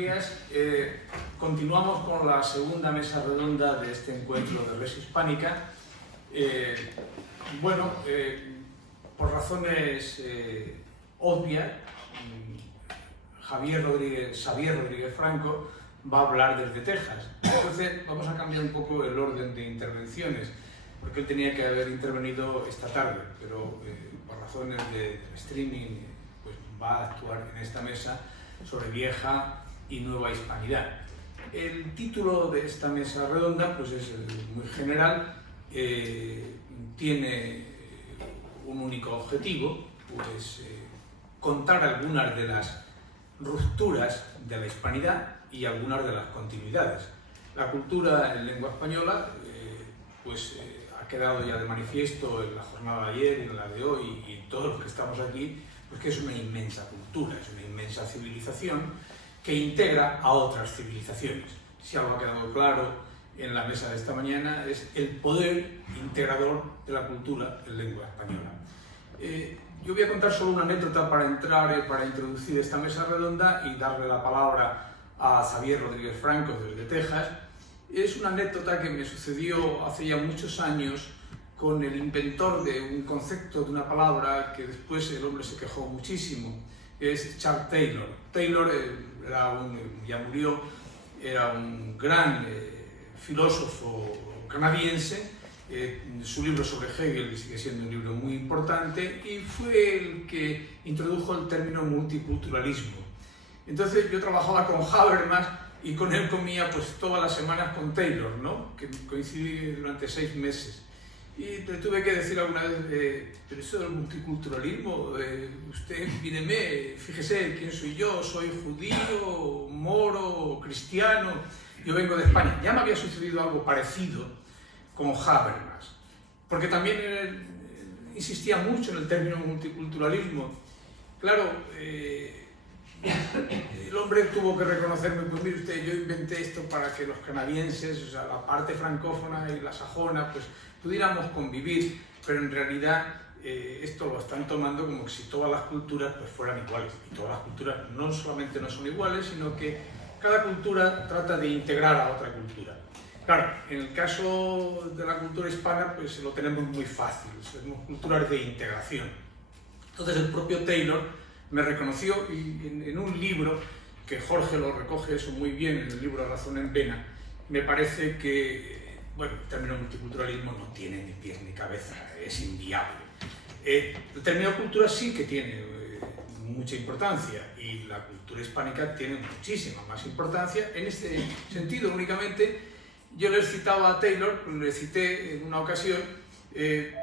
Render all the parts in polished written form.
días. Continuamos con la segunda mesa redonda de este encuentro de Res Hispánica. Por razones obvias, Xavier Rodríguez Franco va a hablar desde Texas. Entonces vamos a cambiar un poco el orden de intervenciones, porque él tenía que haber intervenido esta tarde, pero por razones de streaming pues va a actuar en esta mesa sobre vieja y nueva hispanidad. El título de esta mesa redonda pues es muy general, tiene un único objetivo, pues contar algunas de las rupturas de la hispanidad y algunas de las continuidades. La cultura en lengua española ha quedado ya de manifiesto en la jornada de ayer y en la de hoy y todos los que estamos aquí, pues que es una inmensa cultura, es una inmensa civilización que integra a otras civilizaciones. Si algo ha quedado claro en la mesa de esta mañana es el poder integrador de la cultura en lengua española. Yo voy a contar solo una anécdota para introducir esta mesa redonda y darle la palabra a Xavier Rodríguez Franco desde Texas. Es una anécdota que me sucedió hace ya muchos años con el inventor de un concepto, de una palabra que después el hombre se quejó muchísimo, que es Charles Taylor. Taylor ya murió, era un gran filósofo canadiense. Su libro sobre Hegel sigue siendo un libro muy importante y fue el que introdujo el término multiculturalismo. Entonces yo trabajaba con Habermas y con él comía pues todas las semanas con Taylor, ¿no? Que coincidí durante 6 meses. Y le tuve que decir alguna vez, pero eso del multiculturalismo, usted míreme, fíjese quién soy yo, soy judío, moro, cristiano, yo vengo de España. Ya me había sucedido algo parecido con Habermas, porque también él insistía mucho en el término multiculturalismo. Claro, el hombre tuvo que reconocerme, pues mire usted, yo inventé esto para que los canadienses, o sea, la parte francófona y la sajona, pues pudiéramos convivir, pero en realidad esto lo están tomando como que si todas las culturas pues fueran iguales. Y todas las culturas no solamente no son iguales, sino que cada cultura trata de integrar a otra cultura. Claro, en el caso de la cultura hispana pues lo tenemos muy fácil, somos culturas de integración. Entonces el propio Taylor me reconoció y en un libro, que Jorge lo recoge eso muy bien, en el libro Razón en Vena, me parece que el término multiculturalismo no tiene ni pies ni cabeza, es inviable. El término cultura sí que tiene mucha importancia y la cultura hispánica tiene muchísima más importancia. En este sentido únicamente yo les citaba a Taylor, le cité en una ocasión,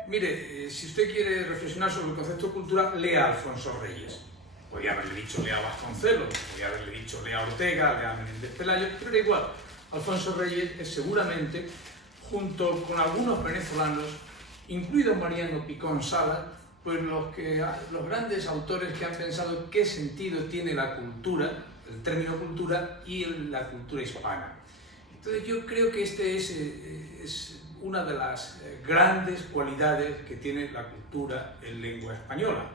mire, si usted quiere reflexionar sobre el concepto de cultura, lea a Alfonso Reyes. Podría haberle dicho lea a Vasconcelos, podría haberle dicho lea a Ortega, lea a Menéndez Pelayo, pero era igual. Alfonso Reyes es seguramente, junto con algunos venezolanos, incluido Mariano Picón Salas, pues los grandes autores que han pensado qué sentido tiene la cultura, el término cultura y la cultura hispana. Entonces yo creo que es una de las grandes cualidades que tiene la cultura en lengua española.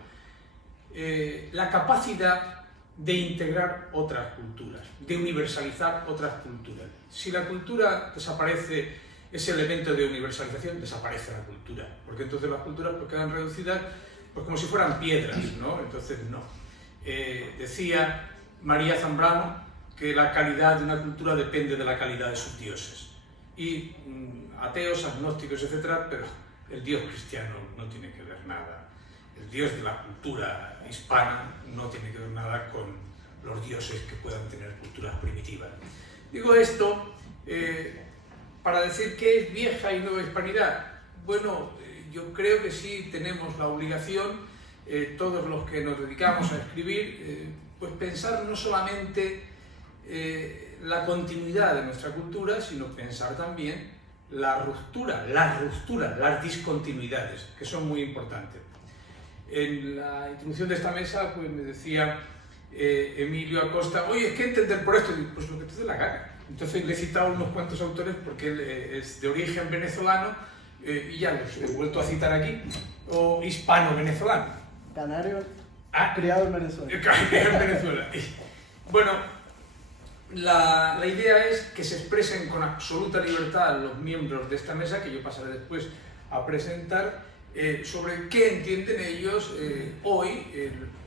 La capacidad de integrar otras culturas, de universalizar otras culturas. Si la cultura desaparece, ese elemento de universalización, desaparece la cultura, porque entonces las culturas pues quedan reducidas pues como si fueran piedras, ¿no? Entonces no. Decía María Zambrano que la calidad de una cultura depende de la calidad de sus dioses. Y ateos, agnósticos, etcétera, pero el dios cristiano no tiene que ver nada. El dios de la cultura hispana no tiene que ver nada con los dioses que puedan tener culturas primitivas. Digo esto para decir que es vieja y nueva hispanidad. Bueno, yo creo que sí tenemos la obligación, todos los que nos dedicamos a escribir, pues pensar no solamente la continuidad de nuestra cultura, sino pensar también la ruptura, las discontinuidades, que son muy importantes. En la introducción de esta mesa pues me decía Emilio Acosta, oye, es que entender por esto, pues lo que te dé la gana. Entonces le he citado unos cuantos autores porque él es de origen venezolano y ya los he vuelto a citar aquí, o hispano-venezolano. Canario, criado en Venezuela. Criado en Venezuela. Bueno, la idea es que se expresen con absoluta libertad los miembros de esta mesa, que yo pasaré después a presentar, sobre qué entienden ellos hoy.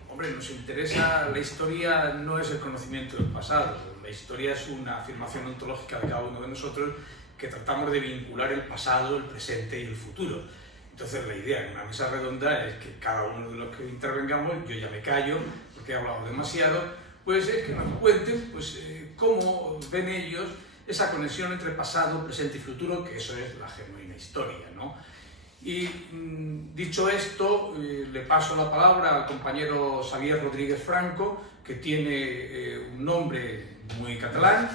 Hombre, nos interesa, la historia no es el conocimiento del pasado, la historia es una afirmación ontológica de cada uno de nosotros que tratamos de vincular el pasado, el presente y el futuro. Entonces la idea en una mesa redonda es que cada uno de los que intervengamos, yo ya me callo porque he hablado demasiado, pues es que nos cuenten pues, cómo ven ellos esa conexión entre pasado, presente y futuro, que eso es la genuina historia, ¿no? Y dicho esto, le paso la palabra al compañero Xavier Rodríguez Franco, que tiene un nombre muy catalán,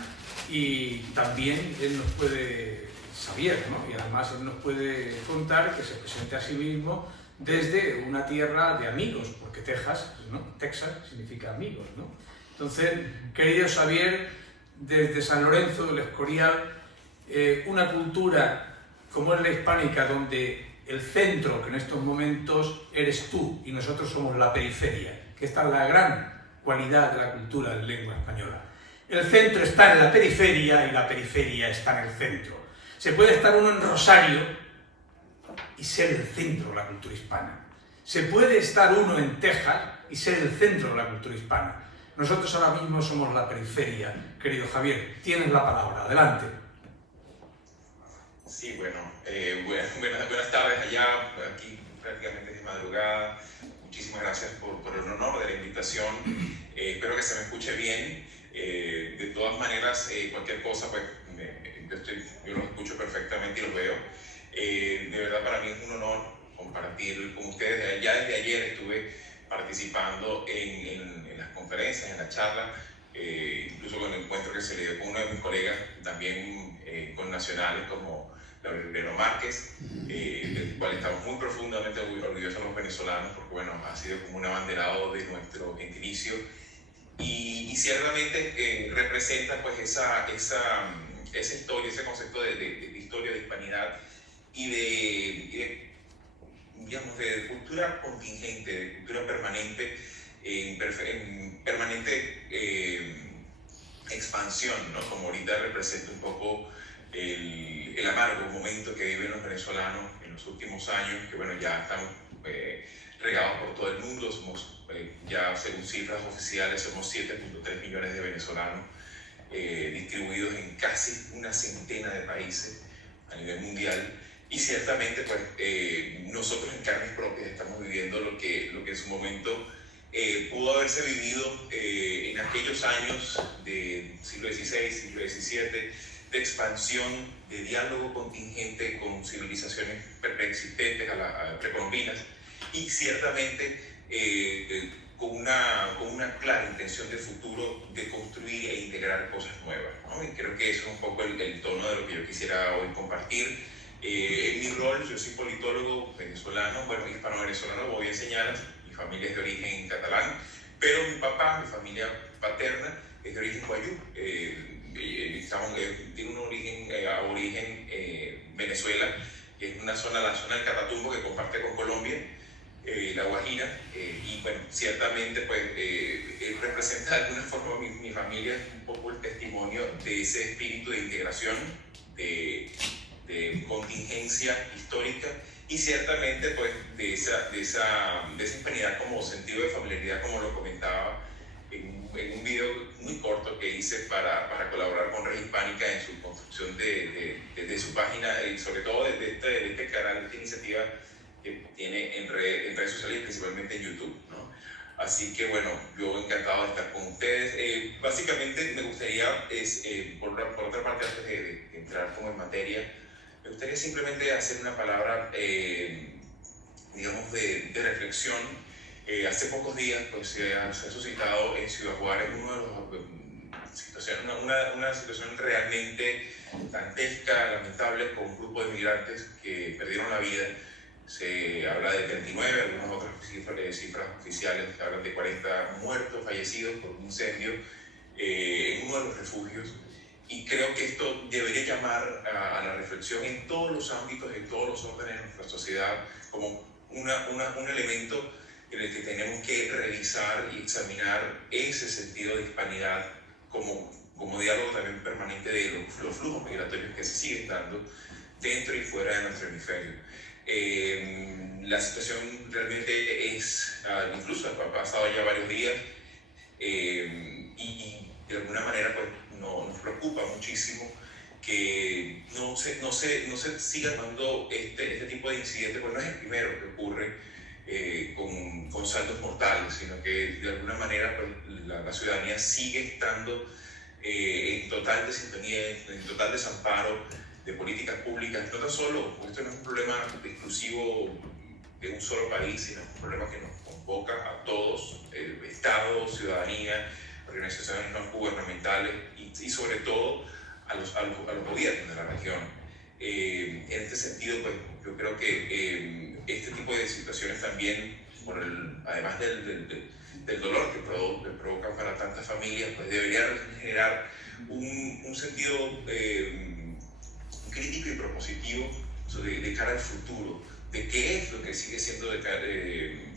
y también él nos puede, Xavier, ¿no? Y además él nos puede contar que se presente a sí mismo desde una tierra de amigos, porque Texas, ¿no? Texas significa amigos, ¿no? Entonces, querido Xavier, desde San Lorenzo del Escorial, una cultura como es la hispánica, donde el centro, que en estos momentos eres tú y nosotros somos la periferia, que esta es la gran cualidad de la cultura en lengua española. El centro está en la periferia y la periferia está en el centro. Se puede estar uno en Rosario y ser el centro de la cultura hispana. Se puede estar uno en Texas y ser el centro de la cultura hispana. Nosotros ahora mismo somos la periferia. Querido Javier, tienes la palabra. Adelante. Sí, bueno, buenas tardes allá, aquí prácticamente de madrugada. Muchísimas gracias por el honor de la invitación. Espero que se me escuche bien. De todas maneras, cualquier cosa, pues yo los escucho perfectamente y los veo. De verdad, para mí es un honor compartir con ustedes. Ya desde ayer estuve participando en las conferencias, en la charla, incluso con el encuentro que se le dio con uno de mis colegas, también con nacionales como Laureleno Márquez, del cual estamos muy profundamente orgullosos los venezolanos, porque bueno, ha sido como un abanderado de nuestro gentilicio y ciertamente representa pues esa historia, ese concepto de historia, de hispanidad y de digamos, de cultura contingente, de cultura permanente, en permanente expansión, ¿no? Como ahorita representa un poco el amargo momento que viven los venezolanos en los últimos años, que bueno, ya están regados por todo el mundo. Somos, ya según cifras oficiales, somos 7.3 millones de venezolanos distribuidos en casi una centena de países a nivel mundial. Y ciertamente, pues, nosotros en carnes propias estamos viviendo lo que en su momento pudo haberse vivido en aquellos años del siglo XVI, siglo XVII, de expansión, de diálogo contingente con civilizaciones preexistentes, precolombinas, y ciertamente con una clara intención de futuro de construir e integrar cosas nuevas, ¿no? Y creo que eso es un poco el tono de lo que yo quisiera hoy compartir. En mi rol, yo soy politólogo venezolano, bueno, hispano-venezolano, voy a enseñar, mi familia es de origen catalán, pero mi papá, mi familia paterna, es de origen guayú, tiene un origen Venezuela, que es la zona del Catatumbo que comparte con Colombia, la Guajira, y bueno, ciertamente pues representa de alguna forma mi familia un poco el testimonio de ese espíritu de integración, de contingencia histórica y ciertamente pues de esa hispanidad como sentido de familiaridad, como lo comentaba en un video muy corto que hice para colaborar con Red Hispánica en su construcción de su página y sobre todo de este canal, de esta iniciativa que tiene en redes sociales y principalmente en YouTube, ¿no? Así que bueno, yo encantado de estar con ustedes. Básicamente me gustaría, por otra parte, antes de entrar como en materia, me gustaría simplemente hacer una palabra, digamos, de reflexión. Hace pocos días pues, se ha suscitado en Ciudad Juárez una situación realmente dantesca, lamentable, con un grupo de migrantes que perdieron la vida. Se habla de 39, algunas otras cifras oficiales hablan de 40 muertos, fallecidos por un incendio en uno de los refugios. Y creo que esto debería llamar a la reflexión en todos los ámbitos, en todos los órdenes de nuestra sociedad, como un elemento en el que tenemos que revisar y examinar ese sentido de hispanidad como de flujos migratorios que se siguen dando dentro y fuera de nuestro hemisferio. La situación realmente es, incluso ha pasado ya varios días, y de alguna manera pues, nos preocupa muchísimo que no se siga dando este tipo de incidentes, pues no es el primero que ocurre con saldos mortales, sino que de alguna manera pues, la ciudadanía sigue estando en total desintonía, en total desamparo de políticas públicas. No tan solo, esto no es un problema exclusivo de un solo país, sino un problema que nos convoca a todos, Estado, ciudadanía, organizaciones no gubernamentales y sobre todo a los gobiernos de la región. En este sentido, pues, yo creo que este tipo de situaciones también, además del dolor que provocan para tantas familias, pues debería generar un sentido crítico y propositivo de cara al futuro, de qué es lo que sigue siendo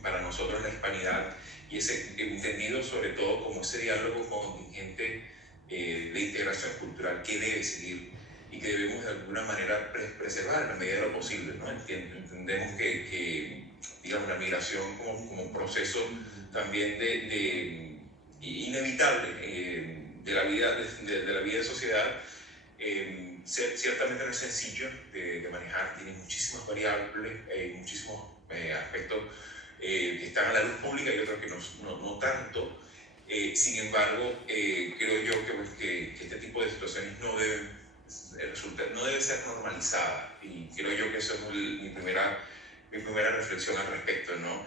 para nosotros la hispanidad, y ese entendido sobre todo como ese diálogo contingente de integración cultural que debe seguir y que debemos de alguna manera preservar en la medida de lo posible, ¿no? Entendemos que digamos, la migración como un proceso también inevitable de la vida de sociedad, ciertamente no es sencillo de manejar, tiene muchísimas variables, muchísimos aspectos que están a la luz pública y otros que no tanto. Sin embargo, creo yo que este tipo de situaciones no debe ser normalizada, y creo yo que eso es mi primera reflexión al respecto, ¿no?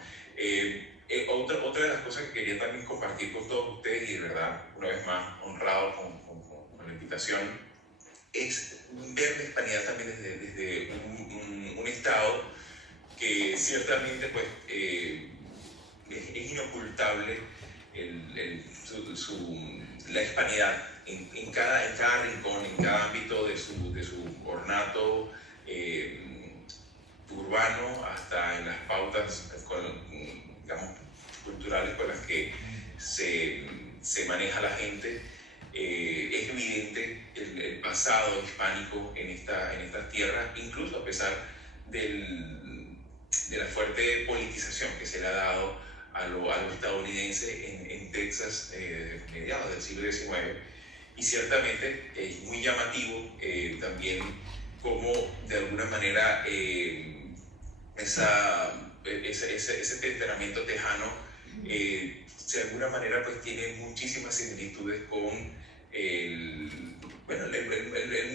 Otra de las cosas que quería también compartir con todos ustedes, y de verdad, una vez más, honrado con la invitación, es ver la hispanidad también desde un estado que ciertamente pues, es inocultable la hispanidad en cada rincón, en cada ámbito de su ornato urbano, hasta en las pautas digamos, culturales con las que se maneja la gente. Es evidente el pasado hispánico en estas tierras, incluso a pesar de la fuerte politización que se le ha dado a lo estadounidense en Texas desde mediados del siglo XIX. Y ciertamente es muy llamativo también cómo de alguna manera ese temperamento tejano de alguna manera pues tiene muchísimas similitudes con el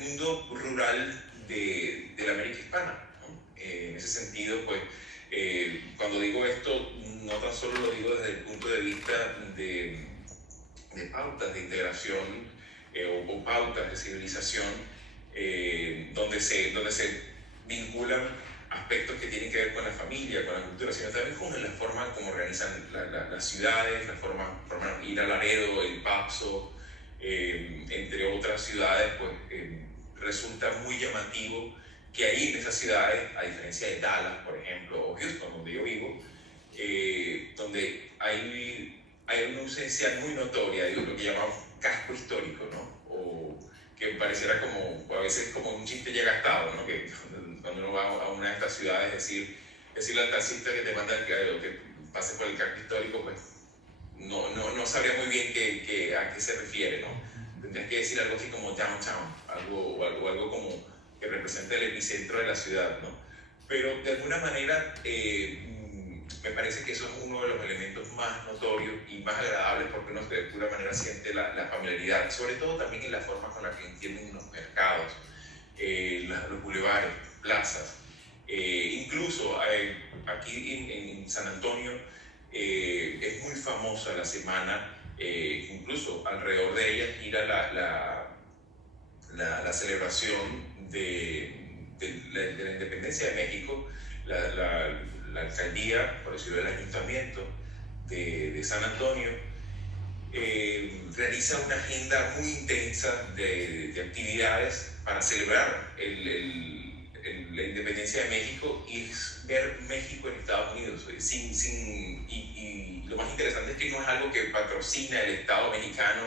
mundo rural de la América hispana, ¿no? En ese sentido, pues, cuando digo esto, no tan solo lo digo desde el punto de vista de pautas de integración o pautas de civilización, donde se vinculan aspectos que tienen que ver con la familia, con la cultura, sino también con la forma como organizan las ciudades, la forma de ir a Laredo, El Paso, entre otras ciudades, pues resulta muy llamativo que ahí en esas ciudades, a diferencia de Dallas, por ejemplo, o Houston, donde yo vivo, donde hay una ausencia muy notoria de lo que llamamos casco histórico, ¿no? O que pareciera como, a veces como un chiste ya gastado, ¿no? Que cuando uno va a una de estas ciudades, decirle al taxista que te manda que pase por el casco histórico, pues no sabría muy bien a qué se refiere, ¿no? Tendrías que decir algo así como downtown, algo como que represente el epicentro de la ciudad, ¿no? Pero de alguna manera me parece que eso es uno de los elementos más notorios y más agradables, porque uno de alguna manera siente la familiaridad, sobre todo también en la forma con la que entienden los mercados, los bulevares, plazas. Incluso aquí en San Antonio es muy famosa la semana, incluso alrededor de ella gira la celebración de la independencia de México. La alcaldía, por decirlo, del ayuntamiento de San Antonio, realiza una agenda muy intensa de actividades para celebrar la independencia de México y ver México en Estados Unidos. Y lo más interesante es que no es algo que patrocina el Estado mexicano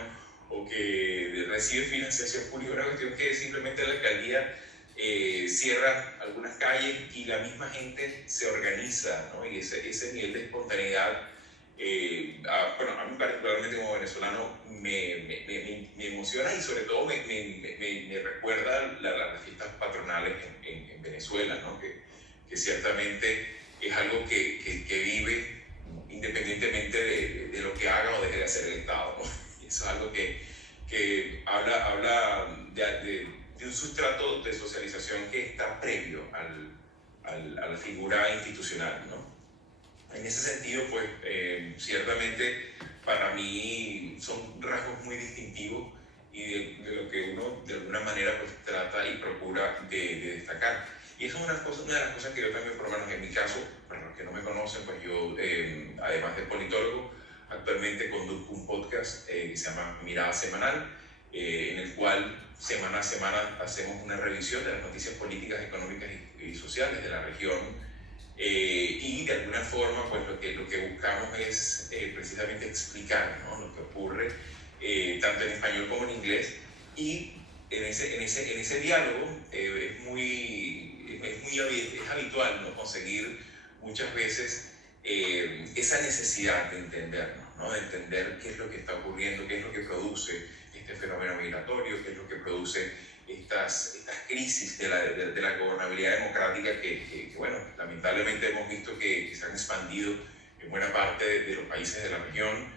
o que recibe financiación pública, una cuestión que simplemente la alcaldía cierra algunas calles y la misma gente se organiza, ¿no? Y ese nivel de espontaneidad, bueno, a mí particularmente como venezolano me emociona y sobre todo me recuerda las fiestas patronales en Venezuela, ¿no? Que ciertamente es algo que vive independientemente de lo que haga o deje de hacer el Estado, ¿no? Y eso es algo que habla de un sustrato de socialización que está previo a la figura institucional, ¿no? En ese sentido, pues, ciertamente para mí son rasgos muy distintivos y de lo que uno de alguna manera pues, trata y procura de destacar. Y eso es una de las cosas que yo también, por lo menos en mi caso, para los que no me conocen, pues yo, además de politólogo, actualmente conduzco un podcast que se llama Mirada Semanal, en el cual semana a semana hacemos una revisión de las noticias políticas, económicas y sociales de la región. Y de alguna forma pues lo que buscamos es precisamente explicar, ¿no? Lo que ocurre tanto en español como en inglés, y en ese diálogo es habitual, ¿no? Conseguir muchas veces esa necesidad de entendernos, ¿no? De entender qué es lo que está ocurriendo, qué es lo que produce este fenómeno migratorio, qué es lo que produce estas crisis de la gobernabilidad democrática que, bueno, lamentablemente hemos visto que se han expandido en buena parte de los países de la región.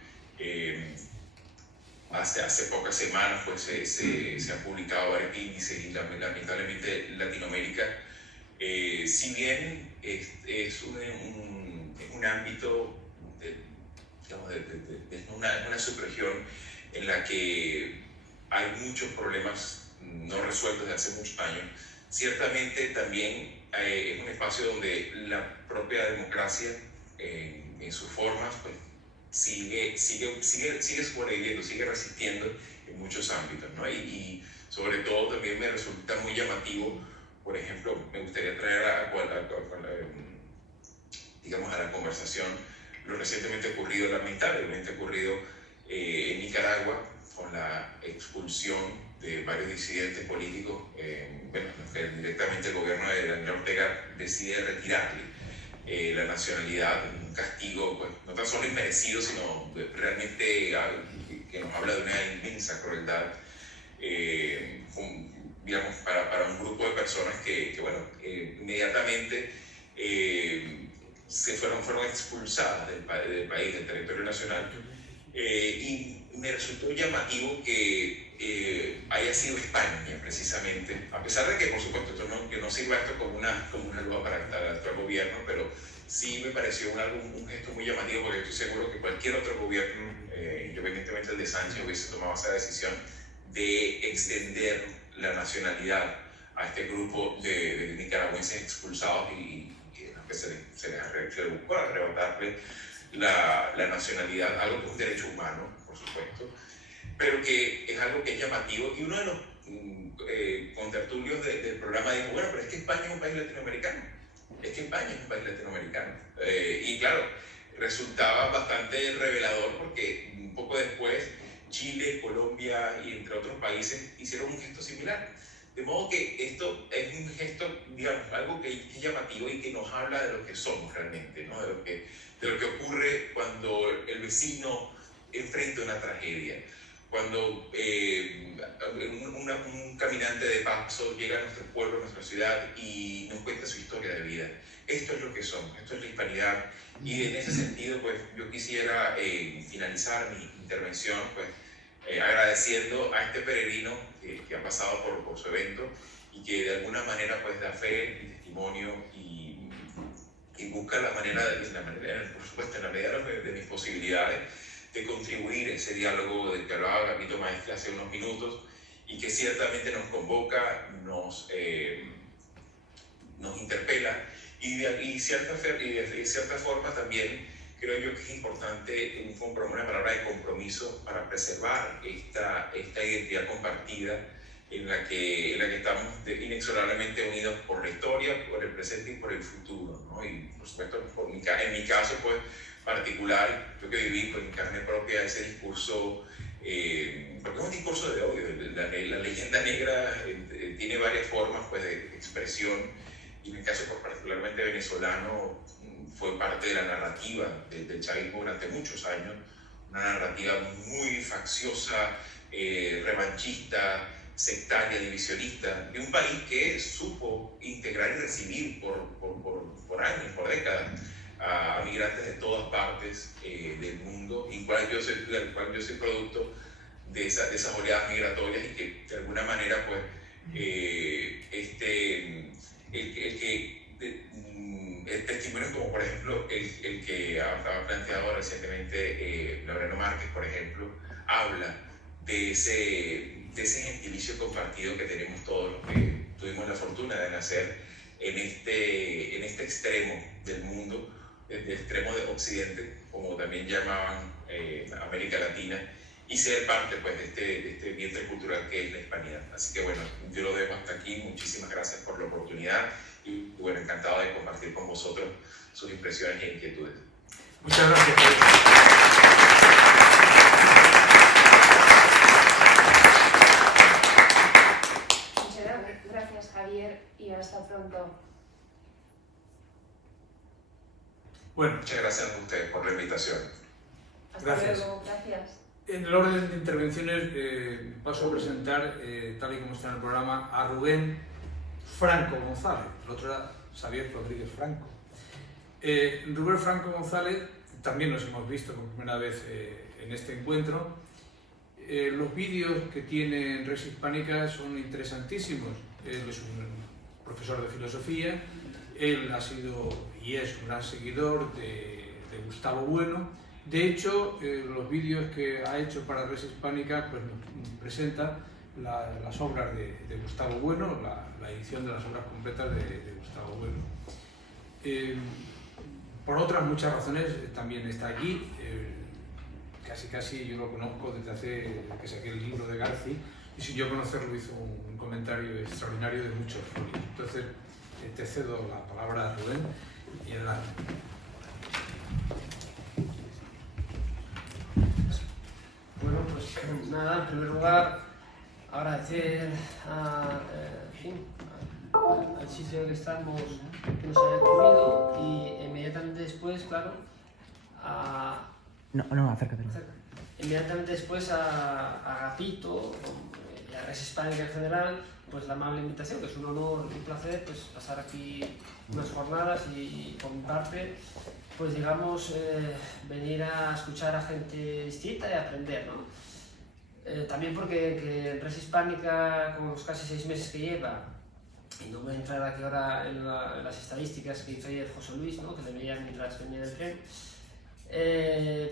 Hace pocas semanas pues, se han publicado varios índices y lamentablemente Latinoamérica, si bien es un ámbito, digamos, es una subregión en la que hay muchos problemas no resueltos desde hace muchos años, ciertamente también es un espacio donde la propia democracia en sus formas pues, sigue sobreviviendo, sigue resistiendo en muchos ámbitos, ¿no? Y sobre todo también me resulta muy llamativo, por ejemplo, me gustaría traer digamos, a la conversación lo recientemente ocurrido, lamentablemente ocurrido en Nicaragua, con la expulsión de varios disidentes políticos, bueno, que directamente el gobierno de Daniel Ortega decide retirarle la nacionalidad, un castigo pues, no tan solo inmerecido, sino realmente que nos habla de una inmensa crueldad, digamos, para un grupo de personas que bueno, inmediatamente fueron expulsadas del país, del territorio nacional. Y me resultó llamativo que haya sido España precisamente, a pesar de que por supuesto que no sirva esto como una lupa para el actual gobierno, pero sí me pareció un gesto muy llamativo, porque estoy seguro que cualquier otro gobierno, independientemente del de Sánchez, hubiese tomado esa decisión de extender la nacionalidad a este grupo de nicaragüenses expulsados y que se les buscó arrebatarle la nacionalidad, algo que es un derecho humano, por supuesto, pero que es algo que es llamativo. Y uno de los contertulios del programa dijo, bueno, pero es que España es un país latinoamericano, y claro, resultaba bastante revelador porque un poco después Chile, Colombia y entre otros países hicieron un gesto similar. De modo que esto es un gesto, digamos, algo que es llamativo y que nos habla de lo que somos realmente, ¿no? De lo que ocurre cuando el vecino enfrenta una tragedia, cuando un caminante de paso llega a nuestro pueblo, a nuestra ciudad y nos cuenta su historia de vida. Esto es lo que somos, esto es la hispanidad, y en ese sentido pues yo quisiera finalizar mi intervención pues agradeciendo a este peregrino que ha pasado por su evento y que de alguna manera pues da fe y testimonio y busca la manera, por supuesto en la medida de mis posibilidades, de contribuir a ese diálogo del que hablaba Gabito Maestre hace unos minutos y que ciertamente nos convoca, nos interpela y de cierta forma también creo yo que es importante una palabra de compromiso para preservar esta identidad compartida en la que estamos inexorablemente unidos por la historia, por el presente y por el futuro, ¿no? Y por supuesto, en mi caso pues, particular, yo que viví pues, en carne propia ese discurso porque es un discurso de odio. La leyenda negra tiene varias formas pues, de expresión, y en el caso particularmente venezolano fue parte de la narrativa del chavismo durante muchos años, una narrativa muy facciosa, revanchista, sectaria, divisionista, de un país que supo integrar y recibir por años, por décadas, a migrantes de todas partes del mundo, y del cual yo soy producto de esas oleadas migratorias, y que de alguna manera pues testimonios como por ejemplo el que ha planteado recientemente Laureano Márquez, por ejemplo, habla de ese gentilicio compartido que tenemos todos los que tuvimos la fortuna de nacer en este extremo del mundo, el extremo de Occidente, como también llamaban América Latina, y ser parte pues, de este vientre cultural que es la hispanidad. Así que bueno, yo lo dejo hasta aquí. Muchísimas gracias por la oportunidad y bueno, encantado de compartir con vosotros sus impresiones e inquietudes. Muchas gracias. Muchas gracias, Javier, y hasta pronto. Bueno, muchas gracias a ustedes por la invitación. Hasta luego, gracias. En el orden de intervenciones paso a presentar, tal y como está en el programa, a Rubén Franco González. El otro era Xavier Rodríguez Franco. Rubén Franco González, también nos hemos visto por primera vez en este encuentro. Los vídeos que tiene en Res Hispánica son interesantísimos. Él es un profesor de filosofía, él ha sido y es un gran seguidor de Gustavo Bueno. De hecho, los vídeos que ha hecho para Res Hispánica pues, presenta las obras de Gustavo Bueno, la edición de las obras completas de Gustavo Bueno. Por otras muchas razones también está allí. Casi yo lo conozco desde hace que saqué el libro de Garci, y sin yo conocerlo hizo un comentario extraordinario de muchos folios. Entonces te cedo la palabra a Rubén y adelante. Bueno, pues nada, en primer lugar agradecer al sitio en el que estamos que nos haya acogido, y inmediatamente después, claro, acércate. Inmediatamente después a Agapito y a Res Hispánica en general, pues la amable invitación, que es un honor y un placer pues, pasar aquí unas jornadas y por mi parte, pues digamos, venir a escuchar a gente distinta y aprender, ¿no? También porque en Res Hispánica, con los casi 6 meses que lleva, y no voy a entrar aquí ahora en las estadísticas que hizo ayer José Luis, ¿no? Que le veía mientras venía del tren,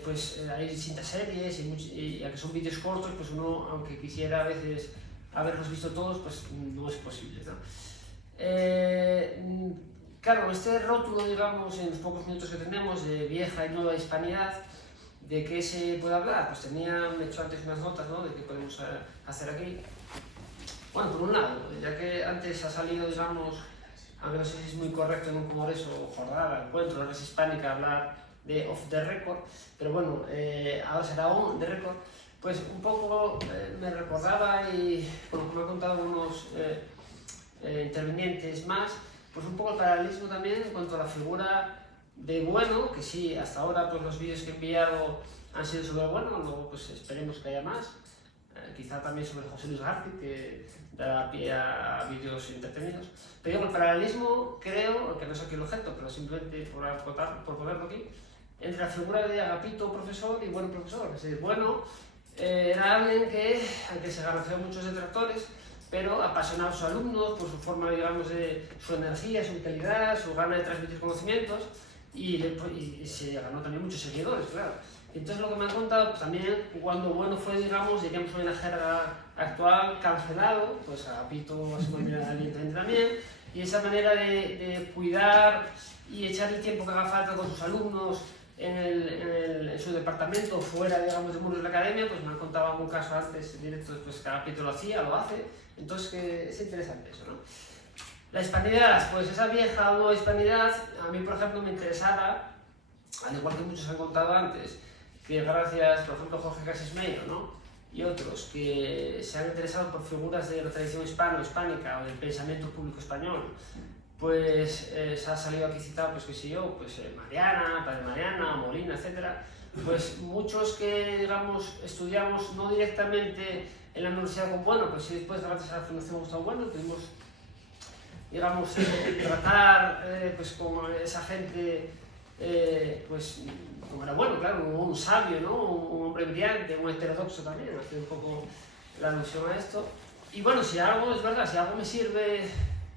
pues hay distintas series y aunque son vídeos cortos, pues uno, aunque quisiera a veces haberlos visto todos, pues no es posible, ¿no? Claro, este rótulo, digamos, en los pocos minutos que tenemos de vieja y nueva hispanidad, ¿de qué se puede hablar? Pues me he hecho antes unas notas, ¿no? De qué podemos hacer aquí. Bueno, por un lado, ya que antes ha salido, digamos, aunque no sé si es muy correcto en un congreso o jornada, encuentro, en Res Hispánica, hablar de off the record, pero bueno, ahora será on the record, pues un poco me recordaba, y bueno, me han contado unos intervinientes más, pues un poco el paralelismo también en cuanto a la figura de Bueno, que sí, hasta ahora pues los vídeos que he enviado han sido sobre Bueno, luego pues esperemos que haya más, quizá también sobre José Luis Garci, que dará pie a vídeos entretenidos. Pero digo, el paralelismo, creo, que no es aquí el objeto, pero simplemente por ponerlo aquí, entre la figura de Agapito profesor y Bueno profesor. Es decir, Bueno era alguien que, aunque se ganaron muchos detractores, pero apasionaba a sus alumnos por su forma, digamos, de su energía, su vitalidad, su gana de transmitir conocimientos, y se ganó también muchos seguidores, claro. Entonces lo que me han contado, pues también cuando Bueno fue, digamos, diríamos en la jerga actual, cancelado, pues Agapito se volvió aliento también, y esa manera de cuidar y echar el tiempo que haga falta con sus alumnos en su departamento, fuera, digamos, de muros de la academia, pues me han contado algún caso antes, en directo, pues que Agapito lo hacía, lo hace, entonces que es interesante eso, ¿no? La hispanidad, pues esa vieja o nueva hispanidad, a mí, por ejemplo, me interesaba, al igual que muchos han contado antes, que gracias, por ejemplo, a Jorge Casismeiro, ¿no? y otros que se han interesado por figuras de la tradición hispánica o del pensamiento público español, pues se ha salido aquí citado, pues qué sé yo, pues Mariana, Padre Mariana, Molina, etcétera. Pues muchos que, digamos, estudiamos no directamente en la Universidad con Bueno, pues sí después gracias a la Fundación Gustavo Bueno pudimos, digamos, tratar pues con esa gente, pues como era Bueno, claro, un sabio, ¿no? Un hombre brillante, un heterodoxo también, hace un poco la alusión a esto. Y bueno, si algo, es verdad, si algo me sirve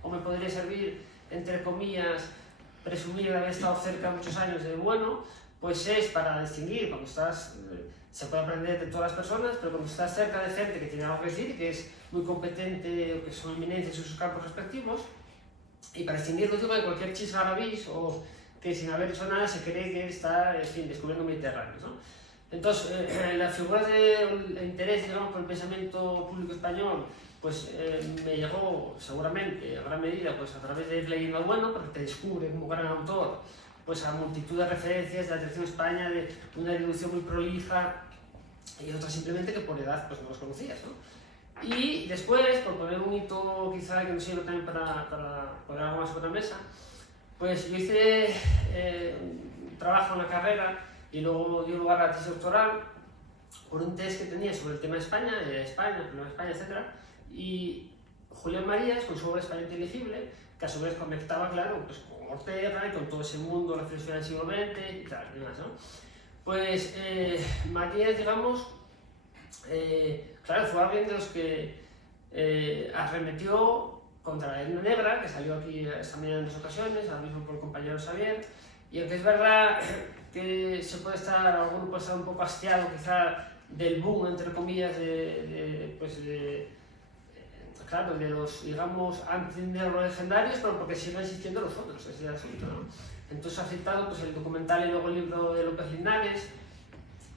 o me podría servir, entre comillas, presumir de haber estado cerca muchos años de Bueno, pues es para distinguir, cuando estás, se puede aprender de todas las personas, pero cuando estás cerca de gente que tiene algo que decir, que es muy competente o que son eminencias en sus campos respectivos, y para distinguirlo digo de cualquier chisgarabís o que sin haber hecho nada se cree que está, en fin, descubriendo Mediterráneos, ¿no? Entonces, la figura de interés, digamos, por el pensamiento público español, pues me llegó seguramente en gran medida pues, a través de ir leyendo a Bueno, porque te descubre como gran autor pues, a multitud de referencias de la tradición de España, de una erudición muy prolija y otras simplemente que por edad pues, no los conocías, ¿no? Y después, por poner un hito quizá que nos sirve también para poner algo más sobre la mesa, pues yo hice un trabajo en la carrera y luego dio lugar a la tesis doctoral por un test que tenía sobre el tema de España, problema de España, etc. Y Julián Marías, con su obra España Inteligible, que a su vez conectaba, claro, pues con Ortega y con todo ese mundo de la filosofía del siglo XX y tal, y demás, ¿no? Pues Marías, digamos, claro, fue alguien de los que arremetió contra la Edna Negra, que salió aquí esta mañana en 2 ocasiones, ahora mismo por el compañero Xavier, y aunque es verdad que se puede estar, alguno puede estar un poco hastiado quizá del boom, entre comillas, claro, de los, digamos, anti-negro legendarios, pero porque siguen existiendo los otros, ese es el asunto, ¿no? Entonces ha citado pues, el documental y luego el libro de López Linares,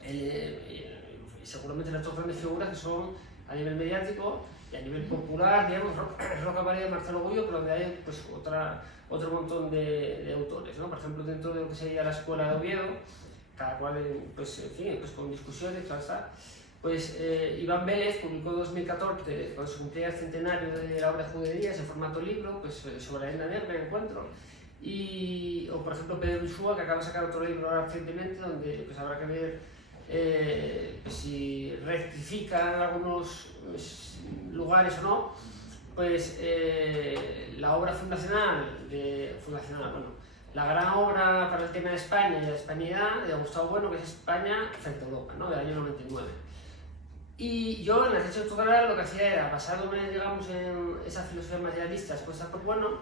y seguramente las dos grandes figuras que son a nivel mediático y a nivel popular, digamos, Roca María y Marcelo Gullo, pero donde hay pues, otro montón de autores, ¿no? Por ejemplo, dentro de lo que sería la Escuela de Oviedo, cada cual, pues, en fin, pues, con discusiones, claro está, pues Iván Vélez publicó en 2014, cuando se cumplía el centenario de la obra de Juderías, en formato libro, pues, sobre la Edna Negra, el encuentro, o por ejemplo Pedro Ushua, que acaba de sacar otro libro ahora recientemente, donde pues, habrá que ver pues, si rectifica en algunos lugares o no, pues la obra fundacional, la gran obra para el tema de España y la hispanidad de Gustavo Bueno, que es España frente a Europa, ¿no? Del año 99. Y yo en la tesis doctoral lo que hacía era, basándome, digamos, en esa filosofía materialista expuesta por Bueno,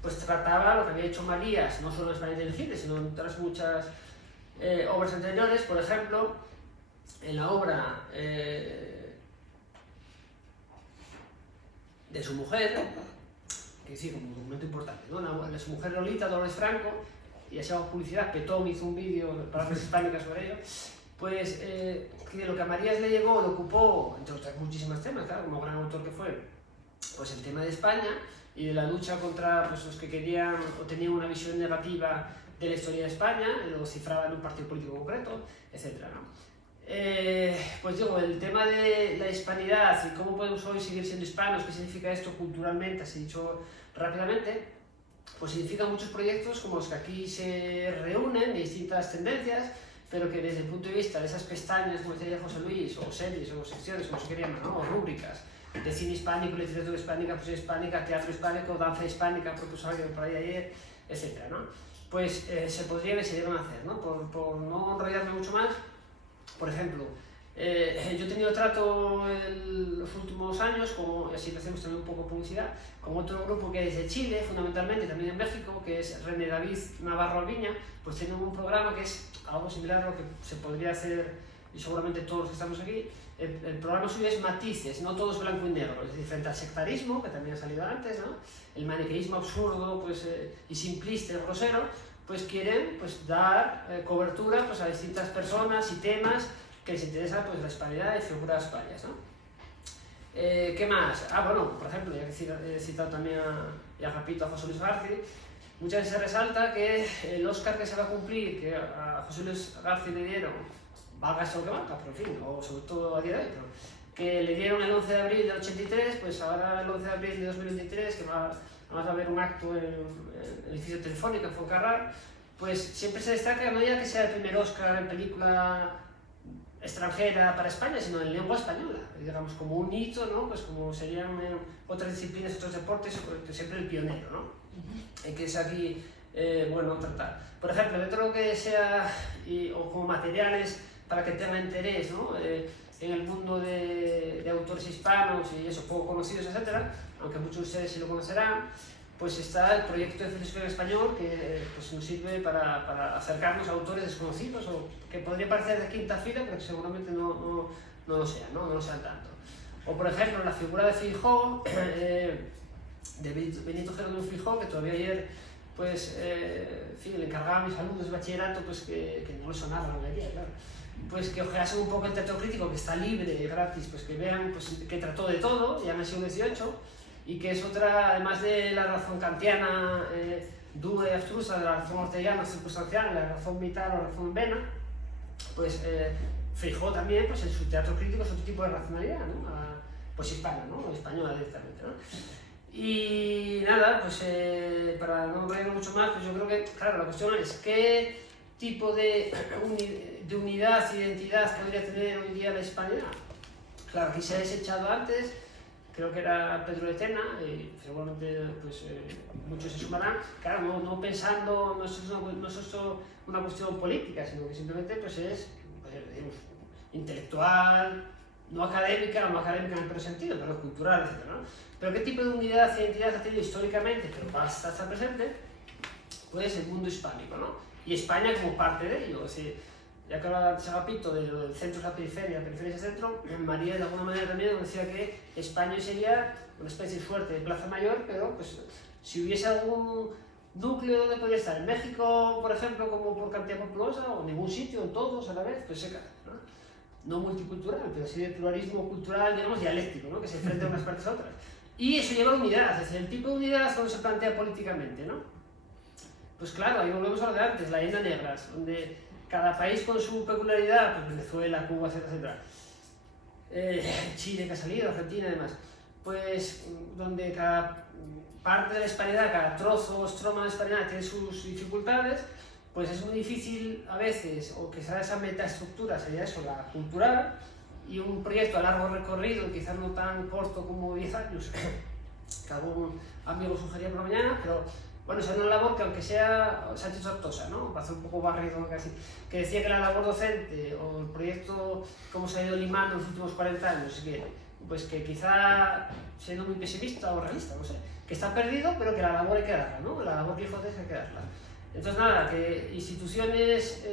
pues trataba lo que había hecho Marías, no solo en España Inteligible, sino en otras muchas obras anteriores, por ejemplo, en la obra de su mujer, que sí, como un documento importante, ¿no? La su mujer Lolita, Dolores Franco, y hacíamos publicidad, Petón hizo un vídeo para las hispánicas sobre ello, pues que lo que a Marías le llegó, le ocupó, entre otras muchísimos temas, claro, como gran autor que fue, pues el tema de España y de la lucha contra pues, los que querían o tenían una visión negativa de la historia de España, y luego cifraban un partido político concreto, etc., ¿no? Pues digo, el tema de la hispanidad y cómo podemos hoy seguir siendo hispanos, qué significa esto culturalmente, así dicho rápidamente, pues significa muchos proyectos como los que aquí se reúnen de distintas tendencias, pero que desde el punto de vista de esas pestañas, como decía José Luis, o series, o secciones, como se quería llamar, ¿no? O rúbricas, de cine hispánico, literatura hispánica, poesía hispánica, teatro hispánico, danza hispánica, propuso alguien por ahí ayer, etc., ¿no? Pues se podrían y se deben hacer, ¿no? Por no enrollarme mucho más, por ejemplo, yo he tenido trato en los últimos años, como así hacemos también un poco de publicidad, con otro grupo que es de Chile, fundamentalmente, también en México, que es René David Navarro Alviña, pues tienen un programa que es algo similar a lo que se podría hacer, y seguramente todos los que estamos aquí. El programa suyo es Matices, no todo es blanco y negro, es decir, frente al sectarismo, que también ha salido antes, ¿no? El maniqueísmo absurdo pues, y simplista y grosero, pues quieren pues, dar cobertura pues, a distintas personas y temas que les interesa pues, la hispanidad y figuras varias, ¿no? ¿Qué más? Bueno, por ejemplo, ya que he citado también ya repito a José Luis García, muchas veces se resalta que el Oscar que se va a cumplir, que a José Luis García le dieron, valga lo que valga, pero en fin, o sobre todo a día de hoy, pero que le dieron el 11 de abril del 83, pues ahora el 11 de abril de 2023, que además va a haber un acto en el edificio Telefónica en Foncarral, pues siempre se destaca no ya que sea el primer Oscar en película extranjera para España, sino en lengua española, digamos, como un hito, ¿no? Pues como serían otras disciplinas, otros deportes, pues siempre el pionero, ¿no? Que es aquí, bueno, tratar. Por ejemplo, dentro de lo que sea, o como materiales para que tengan interés, ¿no? En el mundo de autores hispanos y eso, poco conocidos, etcétera, aunque muchos de ustedes sí lo conocerán, pues está el proyecto de filosofía en español que pues nos sirve para acercarnos a autores desconocidos o que podría parecer de quinta fila, pero que seguramente no lo sean, ¿no? No lo sean tanto. O por ejemplo, la figura de Feijóo, de Benito Jerónimo Feijóo, que todavía ayer pues, en fin, le encargaba a mis alumnos de bachillerato pues, que no le sonaba la mayoría, claro. Pues que ojeasen un poco el teatro crítico, que está libre, gratis, pues que vean pues, que trató de todo, ya en el siglo XVIII, y que es otra, además de la razón kantiana dura y abstrusa, de la razón orteguiana circunstancial, la razón vital o la razón vena, pues Feijóo también, pues en su teatro crítico es otro tipo de racionalidad, ¿no? Pues hispana, ¿no? O española directamente, ¿no? Y nada, pues para no reírme mucho más, pues yo creo que, claro, la cuestión es qué tipo de unidad e identidad podría tener hoy día la hispanidad. Claro, aquí se ha desechado antes, creo que era Pedro de Tena, y seguramente pues, muchos se sumarán, claro, no pensando, no es una cuestión política, sino que simplemente pues, es pues, digamos, intelectual, no académica en el peor sentido, pero cultural, etc., ¿no? Pero ¿qué tipo de unidad e identidad ha tenido históricamente, pero hasta presente? Pues el mundo hispánico, ¿no? Y España como parte de ello. Es decir, ya que hablaba antes Agapito del centro es la periferia es el centro, María de alguna manera también nos decía que España sería una especie de suerte de Plaza Mayor, pero pues, si hubiese algún núcleo donde podría estar, en México, por ejemplo, como por cantidad populosa, o en ningún sitio, en todos a la vez, pues se cae, ¿no? No multicultural, pero sí de pluralismo cultural, digamos, dialéctico, ¿no? Que se enfrenta unas partes a otras. Y eso lleva a unidad, es decir, el tipo de unidad cuando se plantea políticamente, ¿no? Pues claro, ahí volvemos a lo de antes, la isla negras, donde cada país con su peculiaridad, pues Venezuela, Cuba, etcétera, Chile que ha salido, Argentina y demás, pues donde cada parte de la hispanidad, cada trozo o estroma de la hispanidad tiene sus dificultades, pues es muy difícil a veces, o quizás esa metaestructura sería eso, la cultural, y un proyecto a largo recorrido, quizás no tan corto como 10 años, que algún amigo sugería por la mañana, pero bueno, es una labor que aunque sea Sánchez Ortosa, ¿no? Va a ser un poco barrido casi, que decía que la labor docente o el proyecto como se ha ido limando en los últimos 40 años, pues que quizá, siendo muy pesimista o realista, no sé, que está perdido, pero que la labor hay que darla, ¿no? La labor quijotesca hay que darla. Entonces nada, que instituciones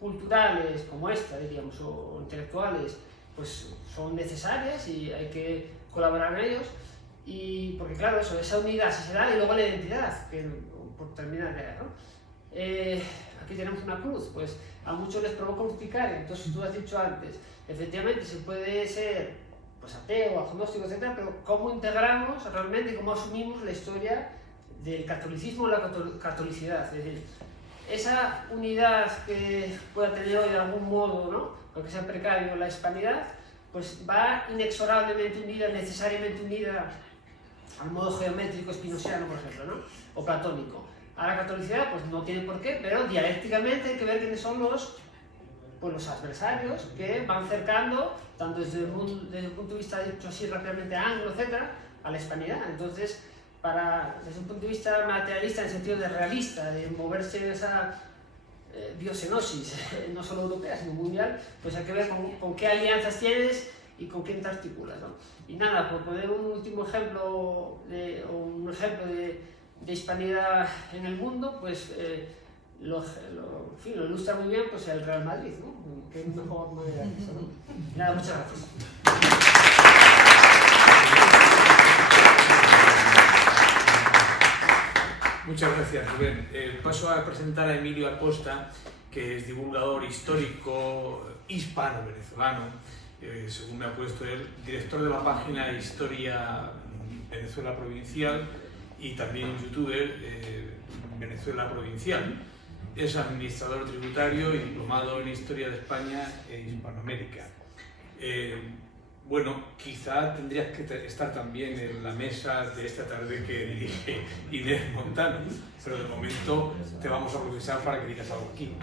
culturales como esta, diríamos, o intelectuales, pues son necesarias y hay que colaborar en ellos. Y porque claro, eso, esa unidad se da y luego la identidad, que por terminar ya, ¿no? Aquí tenemos una cruz, pues a muchos les provoca urticaria, entonces tú has dicho antes, efectivamente se puede ser pues ateo, agnóstico, etc., pero ¿cómo integramos realmente, cómo asumimos la historia del catolicismo o la catolicidad? Es decir, esa unidad que pueda tener hoy de algún modo, ¿no? Aunque sea precario, la hispanidad, pues va inexorablemente unida, necesariamente unida al modo geométrico espinosiano, por ejemplo, ¿no? O platónico. A la catolicidad, pues no tiene por qué, pero dialécticamente hay que ver quiénes son los adversarios que van cercando, tanto desde el punto de vista, dicho así rápidamente, anglo, etcétera, a la hispanidad. Entonces, desde un punto de vista materialista, en el sentido de realista, de moverse en esa biocenosis, no solo europea, sino mundial, pues hay que ver con qué alianzas tienes y con quién te articulas, ¿no? Y nada, por poner un último ejemplo, o un ejemplo de hispanidad en el mundo, pues en fin, lo ilustra muy bien pues, el Real Madrid, ¿no? Qué mejor manera de eso, ¿no? Nada, muchas gracias. Muchas gracias, Rubén. Paso a presentar a Emilio Acosta, que es divulgador histórico hispano-venezolano, según me ha puesto él, director de la página Historia Venezuela Provincial y también youtuber Venezuela Provincial. es administrador tributario y diplomado en Historia de España e Hispanoamérica. Bueno, quizá tendrías que estar también en la mesa de esta tarde que dirige Inés Montano, pero de momento te vamos a aprovechar para que digas algo aquí.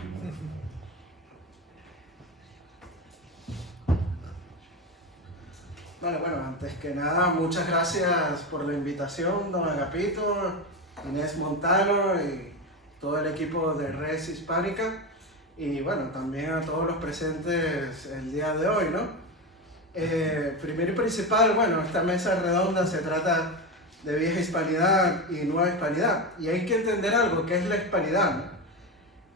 Vale, bueno, antes que nada, muchas gracias por la invitación, don Agapito, Inés Montano y todo el equipo de Res Hispánica, y bueno, también a todos los presentes el día de hoy, ¿no? Primero y principal, bueno, esta mesa redonda se trata de vieja hispanidad y nueva hispanidad, y hay que entender algo, que es la hispanidad, ¿no?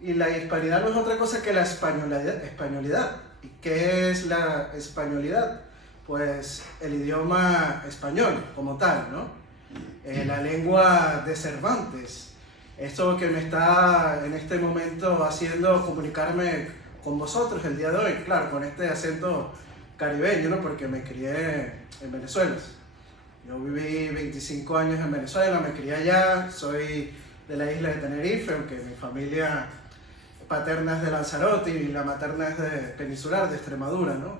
Y la hispanidad no es otra cosa que la españolidad. ¿Y qué es la españolidad? Pues el idioma español como tal, ¿no? La lengua de Cervantes. Esto que me está en este momento haciendo comunicarme con vosotros el día de hoy, claro, con este acento caribeño, ¿no? Porque me crié en Venezuela. Yo viví 25 años en Venezuela, me crié allá, soy de la isla de Tenerife, aunque mi familia paterna es de Lanzarote y la materna es de Peninsular, de Extremadura, ¿no?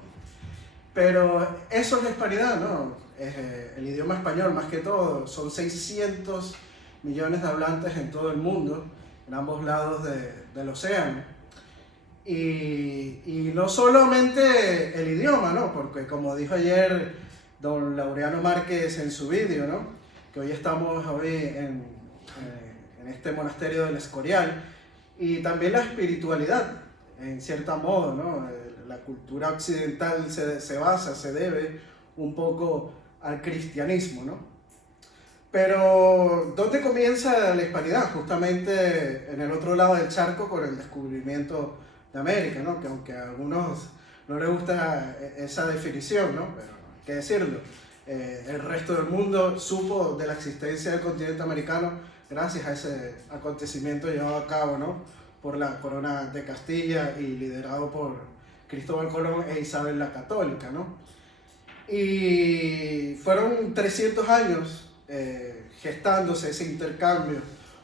Pero eso es la hispanidad, ¿no? El idioma español, más que todo, son 600 millones de hablantes en todo el mundo, en ambos lados del océano. Y no solamente el idioma, ¿no? Porque como dijo ayer don Laureano Márquez en su vídeo, ¿no? Que hoy estamos en este monasterio del Escorial, y también la espiritualidad, en cierto modo, ¿no? La cultura occidental se debe un poco al cristianismo, ¿no? Pero, ¿dónde comienza la hispanidad? Justamente en el otro lado del charco, con el descubrimiento de América, ¿no? Que aunque a algunos no les gusta esa definición, ¿no? Pero hay que decirlo, el resto del mundo supo de la existencia del continente americano gracias a ese acontecimiento llevado a cabo, ¿no? Por la corona de Castilla y liderado por Cristóbal Colón e Isabel la Católica, ¿no? Y fueron 300 años gestándose ese intercambio,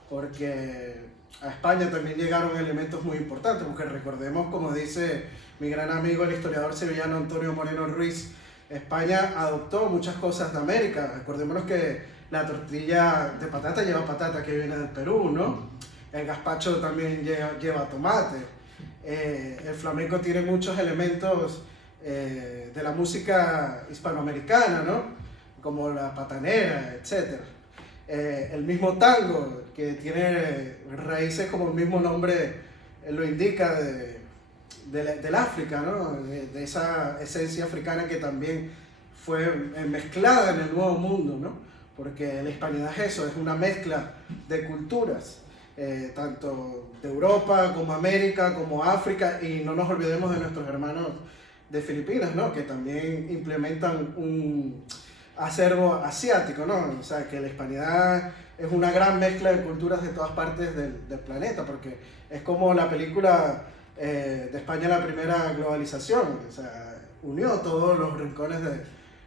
porque a España también llegaron elementos muy importantes, porque recordemos, como dice mi gran amigo el historiador sevillano Antonio Moreno Ruiz, España adoptó muchas cosas de América. Recordémonos que la tortilla de patata lleva patata que viene del Perú, ¿no? El gazpacho también lleva tomate. El flamenco tiene muchos elementos de la música hispanoamericana, ¿no? Como la patanera, etc. El mismo tango, que tiene raíces como el mismo nombre lo indica, del África, ¿no? De esa esencia africana que también fue mezclada en el Nuevo Mundo, ¿no? Porque la hispanidad es eso, es una mezcla de culturas, tanto de Europa como América, como África, y no nos olvidemos de nuestros hermanos de Filipinas, ¿no? Que también implementan un acervo asiático, ¿no? O sea, que la hispanidad es una gran mezcla de culturas de todas partes del planeta, porque es como la película de España, la primera globalización, o sea, unió todos los rincones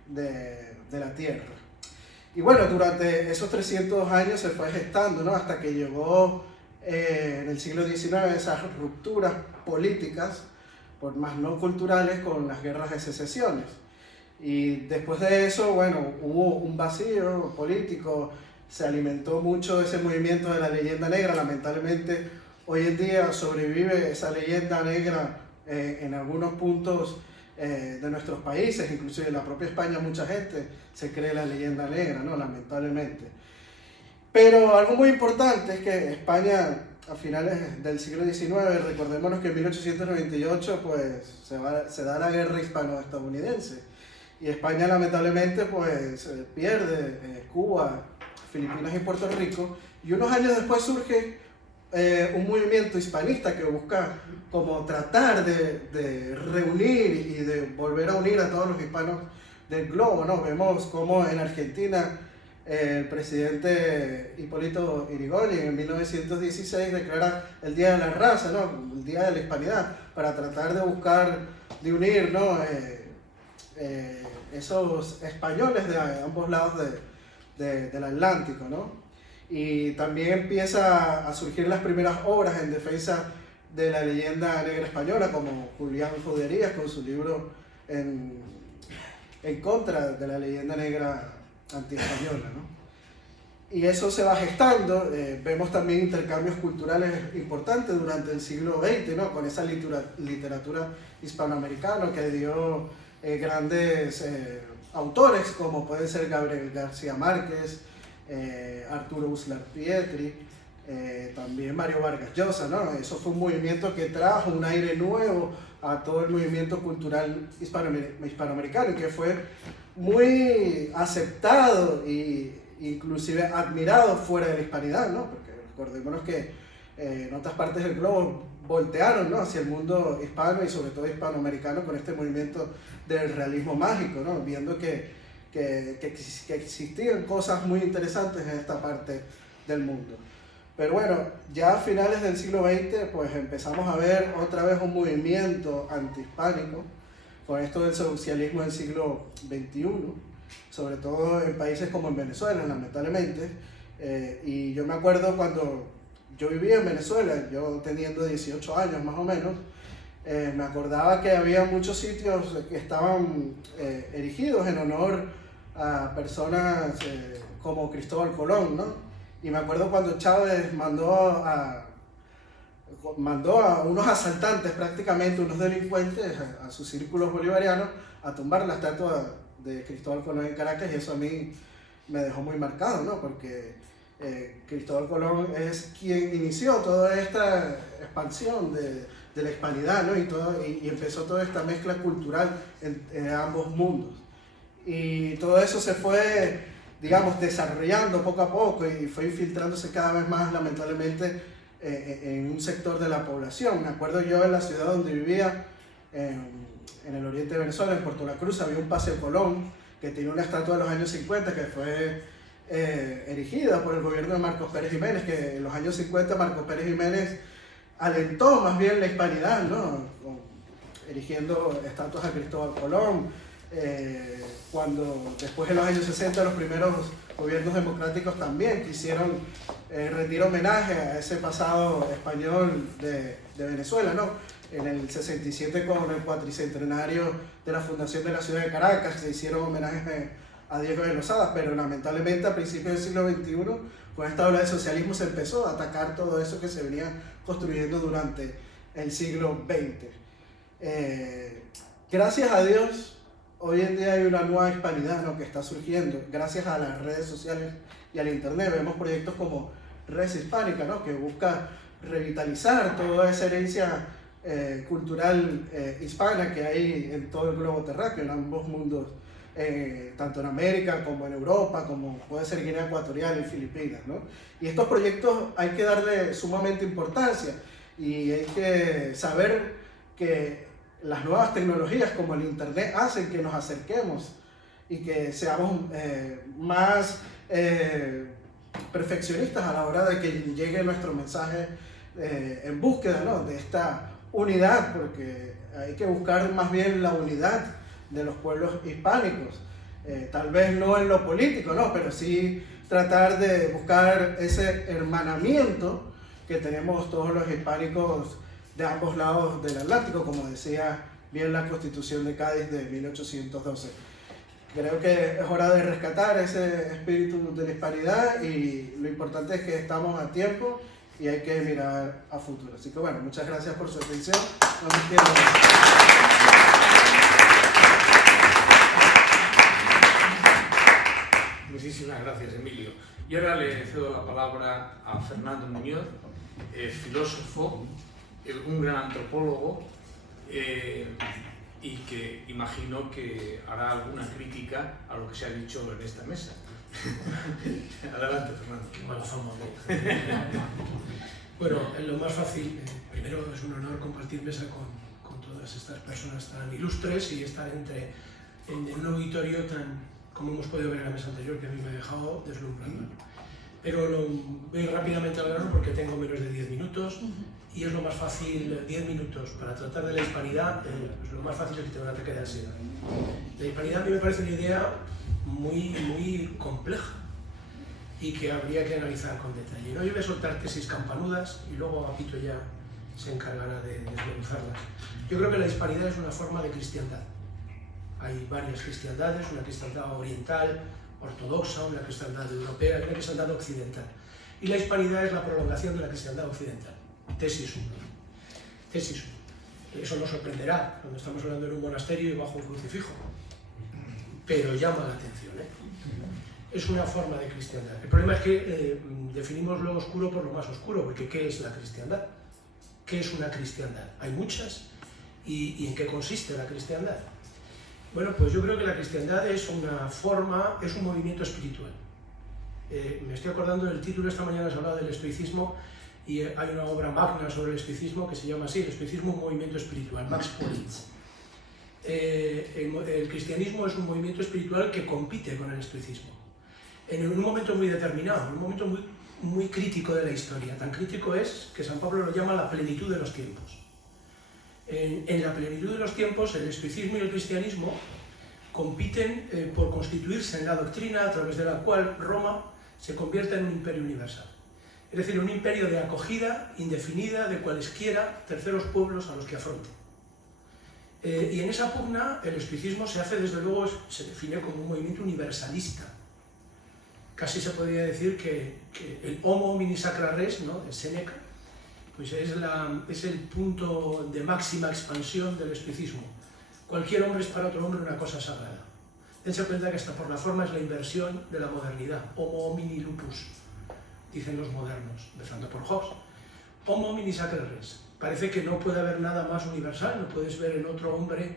de la Tierra. Y bueno, durante esos 300 años se fue gestando, ¿no? Hasta que llegó en el siglo XIX esas rupturas políticas, por más no culturales, con las guerras de secesiones. Y después de eso, bueno, hubo un vacío político, se alimentó mucho ese movimiento de la leyenda negra. Lamentablemente, hoy en día sobrevive esa leyenda negra en algunos puntos de nuestros países, inclusive en la propia España mucha gente se cree la leyenda negra, ¿no? Lamentablemente. Pero algo muy importante es que España, a finales del siglo XIX, recordémonos que en 1898 pues, se da la guerra hispano-estadounidense, y España lamentablemente pues, pierde Cuba, Filipinas y Puerto Rico, y unos años después surge un movimiento hispanista que busca como tratar de reunir y de volver a unir a todos los hispanos del globo, ¿no? Vemos como en Argentina el presidente Hipólito Yrigoyen en 1916 declara el Día de la Raza, ¿no? El Día de la Hispanidad, para tratar de buscar, de unir, ¿no? Esos españoles de ambos lados del Atlántico, ¿no? Y también empieza a surgir las primeras obras en defensa de la leyenda negra española, como Julián Juderías con su libro en contra de la leyenda negra antiespañola, ¿no? Y eso se va gestando. Vemos también intercambios culturales importantes durante el siglo XX, ¿no? Con esa literatura hispanoamericana que dio grandes autores como pueden ser Gabriel García Márquez, Arturo Uslar Pietri, también Mario Vargas Llosa, ¿no? Eso fue un movimiento que trajo un aire nuevo a todo el movimiento cultural hispanoamericano y que fue muy aceptado e inclusive admirado fuera de la hispanidad, ¿no? Porque recordémonos que en otras partes del globo voltearon, ¿no?, hacia el mundo hispano y sobre todo hispanoamericano con este movimiento del realismo mágico, ¿no?, viendo que existían cosas muy interesantes en esta parte del mundo. Pero bueno, ya a finales del siglo XX pues empezamos a ver otra vez un movimiento antihispánico con esto del socialismo del siglo XXI, sobre todo en países como en Venezuela, lamentablemente. Y yo me acuerdo cuando yo vivía en Venezuela, yo teniendo 18 años más o menos, me acordaba que había muchos sitios que estaban erigidos en honor a personas como Cristóbal Colón, ¿no? Y me acuerdo cuando Chávez mandó a unos asaltantes, prácticamente unos delincuentes, a sus círculos bolivarianos a tumbar la estatua de Cristóbal Colón en Caracas, y eso a mí me dejó muy marcado, ¿no? Porque Cristóbal Colón es quien inició toda esta expansión de la hispanidad, ¿no? Y empezó toda esta mezcla cultural en ambos mundos. Y todo eso se fue, digamos, desarrollando poco a poco y fue infiltrándose cada vez más, lamentablemente, en un sector de la población. Me acuerdo yo en la ciudad donde vivía, en el oriente de Venezuela, en Puerto La Cruz, había un Paseo Colón que tenía una estatua de los años 50 que fue erigida por el gobierno de Marcos Pérez Jiménez, que en los años 50 Marcos Pérez Jiménez alentó más bien la hispanidad, ¿no? Erigiendo estatuas a Cristóbal Colón. Cuando después en los años 60 los primeros gobiernos democráticos también quisieron rendir homenaje a ese pasado español de Venezuela, ¿no? En el 67 con el cuatricentenario de la fundación de la ciudad de Caracas se hicieron homenajes a Diego de Lozada, pero lamentablemente a principios del siglo XXI con esta ola de socialismo se empezó a atacar todo eso que se venía construyendo durante el siglo XX. Gracias a Dios, hoy en día hay una nueva hispanidad, ¿no?, que está surgiendo gracias a las redes sociales y al internet. Vemos proyectos como Res Hispánica, ¿no?, que busca revitalizar toda esa herencia cultural hispana que hay en todo el globo terráqueo, en ambos mundos, tanto en América como en Europa, como puede ser Guinea Ecuatorial y Filipinas, ¿no? Y estos proyectos hay que darle sumamente importancia y hay que saber que las nuevas tecnologías como el internet hacen que nos acerquemos y que seamos más perfeccionistas a la hora de que llegue nuestro mensaje en búsqueda, ¿no?, de esta unidad, porque hay que buscar más bien la unidad de los pueblos hispánicos, tal vez no en lo político, ¿no?, pero sí tratar de buscar ese hermanamiento que tenemos todos los hispánicos de ambos lados del Atlántico, como decía bien la Constitución de Cádiz de 1812. Creo que es hora de rescatar ese espíritu de la hispanidad y lo importante es que estamos a tiempo y hay que mirar a futuro. Así que bueno, muchas gracias por su atención. No me quiero... Muchísimas gracias, Emilio. Y ahora le cedo la palabra a Fernando Muñoz, filósofo, un gran antropólogo, y que imagino que hará alguna crítica a lo que se ha dicho en esta mesa. Adelante, Fernando. Bueno, bueno, lo más fácil, primero es un honor compartir mesa con todas estas personas tan ilustres y estar en un auditorio tan, como hemos podido ver en la mesa anterior, que a mí me ha dejado deslumbrado. Pero voy rápidamente al grano porque tengo menos de 10 minutos y es lo más fácil, 10 minutos para tratar de la hispanidad, pues lo más fácil es que tenga un ataque de ansiedad. La hispanidad a mí me parece una idea muy compleja y que habría que analizar con detalle. No, yo voy a soltar tesis campanudas y luego Apito ya se encargará de desmenuzarlas. Yo creo que la hispanidad es una forma de cristiandad. Hay varias cristiandades, una cristiandad oriental, ortodoxa, una cristiandad europea y una cristiandad occidental. Y la hispanidad es la prolongación de la cristiandad occidental. Tesis 1. Tesis 1. Eso nos sorprenderá cuando estamos hablando en un monasterio y bajo un crucifijo. Pero llama la atención, ¿eh? Es una forma de cristiandad. El problema es que definimos lo oscuro por lo más oscuro, porque ¿qué es la cristiandad? ¿Qué es una cristiandad? Hay muchas. ¿Y en qué consiste la cristiandad? Bueno, pues yo creo que la cristiandad es una forma, es un movimiento espiritual. Me estoy acordando del título, esta mañana se hablaba del estoicismo y hay una obra magna sobre el estoicismo que se llama así, el estoicismo un movimiento espiritual, Max Poritz. El cristianismo es un movimiento espiritual que compite con el estoicismo. En un momento muy determinado, en un momento muy crítico de la historia. Tan crítico es que San Pablo lo llama la plenitud de los tiempos. En la plenitud de los tiempos, el estoicismo y el cristianismo compiten por constituirse en la doctrina a través de la cual Roma se convierte en un imperio universal. Es decir, un imperio de acogida indefinida de cualesquiera terceros pueblos a los que afronte. Y en esa pugna el estoicismo se hace, desde luego, se define como un movimiento universalista. Casi se podría decir que el homo homini sacra res, ¿no?, de Séneca, pues es el punto de máxima expansión del estoicismo. Cualquier hombre es para otro hombre una cosa sagrada. Dense cuenta que hasta por la forma es la inversión de la modernidad. Homo homini lupus, dicen los modernos, empezando por Hobbes. Homo homini sacra res. Parece que no puede haber nada más universal, no puedes ver en otro hombre,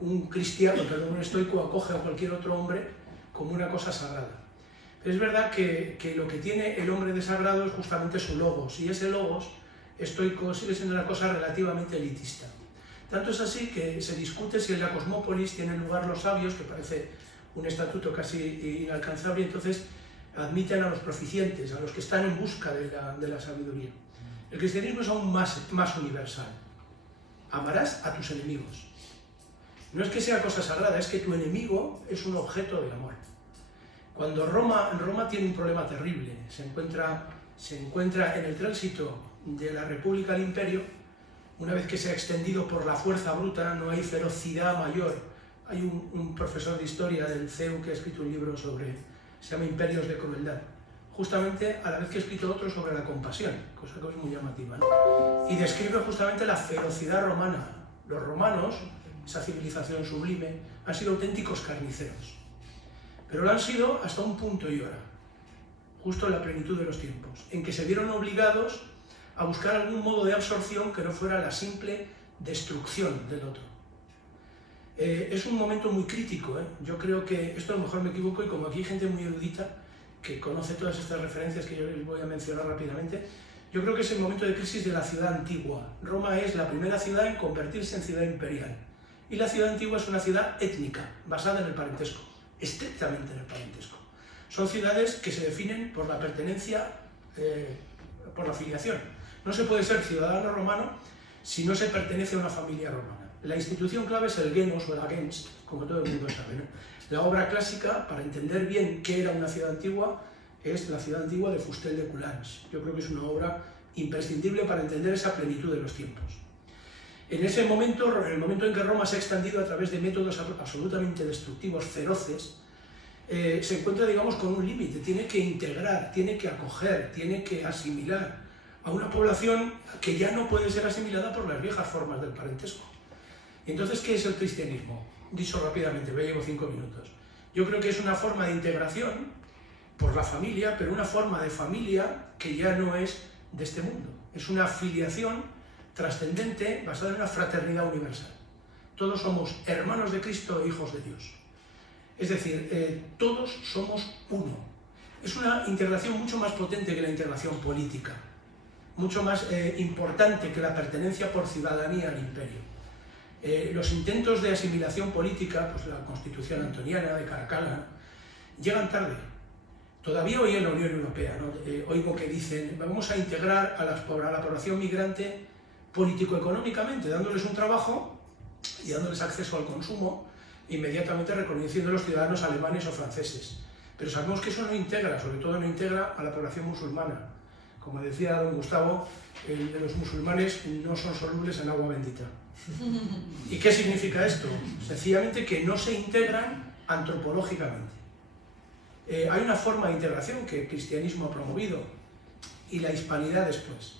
un cristiano, perdón, un estoico acoge a cualquier otro hombre como una cosa sagrada. Pero es verdad que lo que tiene el hombre de sagrado es justamente su logos, y ese logos estoico sigue siendo una cosa relativamente elitista. Tanto es así que se discute si en la cosmópolis tienen lugar los sabios, que parece un estatuto casi inalcanzable, y entonces admiten a los proficientes, a los que están en busca de la sabiduría. El cristianismo es aún más universal. Amarás a tus enemigos. No es que sea cosa sagrada, es que tu enemigo es un objeto de amor. Cuando Roma tiene un problema terrible, se encuentra en el tránsito de la República al Imperio, una vez que se ha extendido por la fuerza bruta, no hay ferocidad mayor. Hay un profesor de historia del CEU que ha escrito un libro se llama Imperios de Crueldad, justamente a la vez que ha escrito otro sobre la compasión, cosa que es muy llamativa, ¿no? Y describe justamente la ferocidad romana. Los romanos, esa civilización sublime, han sido auténticos carniceros. Pero lo han sido hasta un punto y hora, justo en la plenitud de los tiempos, en que se vieron obligados a buscar algún modo de absorción que no fuera la simple destrucción del otro. Es un momento muy crítico, ¿eh? Yo creo que, esto a lo mejor me equivoco, y como aquí hay gente muy erudita que conoce todas estas referencias que yo les voy a mencionar rápidamente, yo creo que es el momento de crisis de la ciudad antigua. Roma es la primera ciudad en convertirse en ciudad imperial, y la ciudad antigua es una ciudad étnica, basada en el parentesco, estrictamente en el parentesco. Son ciudades que se definen por la pertenencia, por la filiación. No se puede ser ciudadano romano si no se pertenece a una familia romana. La institución clave es el genus o la gens, como todo el mundo sabe, ¿no? La obra clásica, para entender bien qué era una ciudad antigua, es la ciudad antigua de Fustel de Coulanges. Yo creo que es una obra imprescindible para entender esa plenitud de los tiempos. En ese momento, en el momento en que Roma se ha extendido a través de métodos absolutamente destructivos, feroces, se encuentra, digamos, con un límite. Tiene que integrar, tiene que acoger, tiene que asimilar a una población que ya no puede ser asimilada por las viejas formas del parentesco. Entonces, ¿qué es el cristianismo? Dicho rápidamente, me llevo 5 minutos. Yo creo que es una forma de integración por la familia, pero una forma de familia que ya no es de este mundo. Es una filiación trascendente basada en una fraternidad universal. Todos somos hermanos de Cristo e hijos de Dios. Es decir, todos somos uno. Es una integración mucho más potente que la integración política, mucho más importante que la pertenencia por ciudadanía al imperio. Los intentos de asimilación política, pues la Constitución Antoniana de Caracalla, llegan tarde. Todavía hoy en la Unión Europea, ¿no? Oigo que dicen, vamos a integrar a la población migrante político-económicamente, dándoles un trabajo y dándoles acceso al consumo, inmediatamente reconociendo a los ciudadanos alemanes o franceses. pero sabemos que eso no integra, sobre todo no integra a la población musulmana. Como decía don Gustavo, los musulmanes no son solubles en agua bendita. ¿Y qué significa esto? Sencillamente que no se integran antropológicamente. Hay una forma de integración que el cristianismo ha promovido, y la hispanidad después,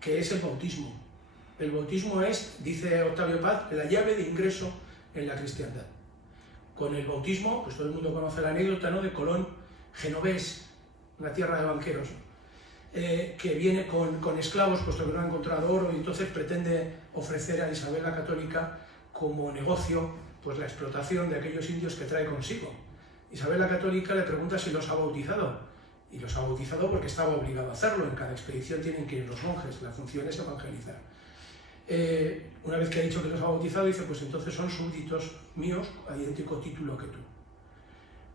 que es el bautismo. El bautismo es, dice Octavio Paz, la llave de ingreso en la cristiandad. Con el bautismo, pues todo el mundo conoce la anécdota, ¿no?, de Colón genovés, una tierra de banqueros, que viene con esclavos, puesto que no ha encontrado oro, y entonces pretende ofrecer a Isabel la Católica como negocio pues la explotación de aquellos indios que trae consigo. Isabel la Católica le pregunta si los ha bautizado, y los ha bautizado porque estaba obligado a hacerlo. En cada expedición tienen que ir los monjes, la función es evangelizar. Una vez que ha dicho que los ha bautizado, dice, pues entonces son súbditos míos a idéntico título que tú.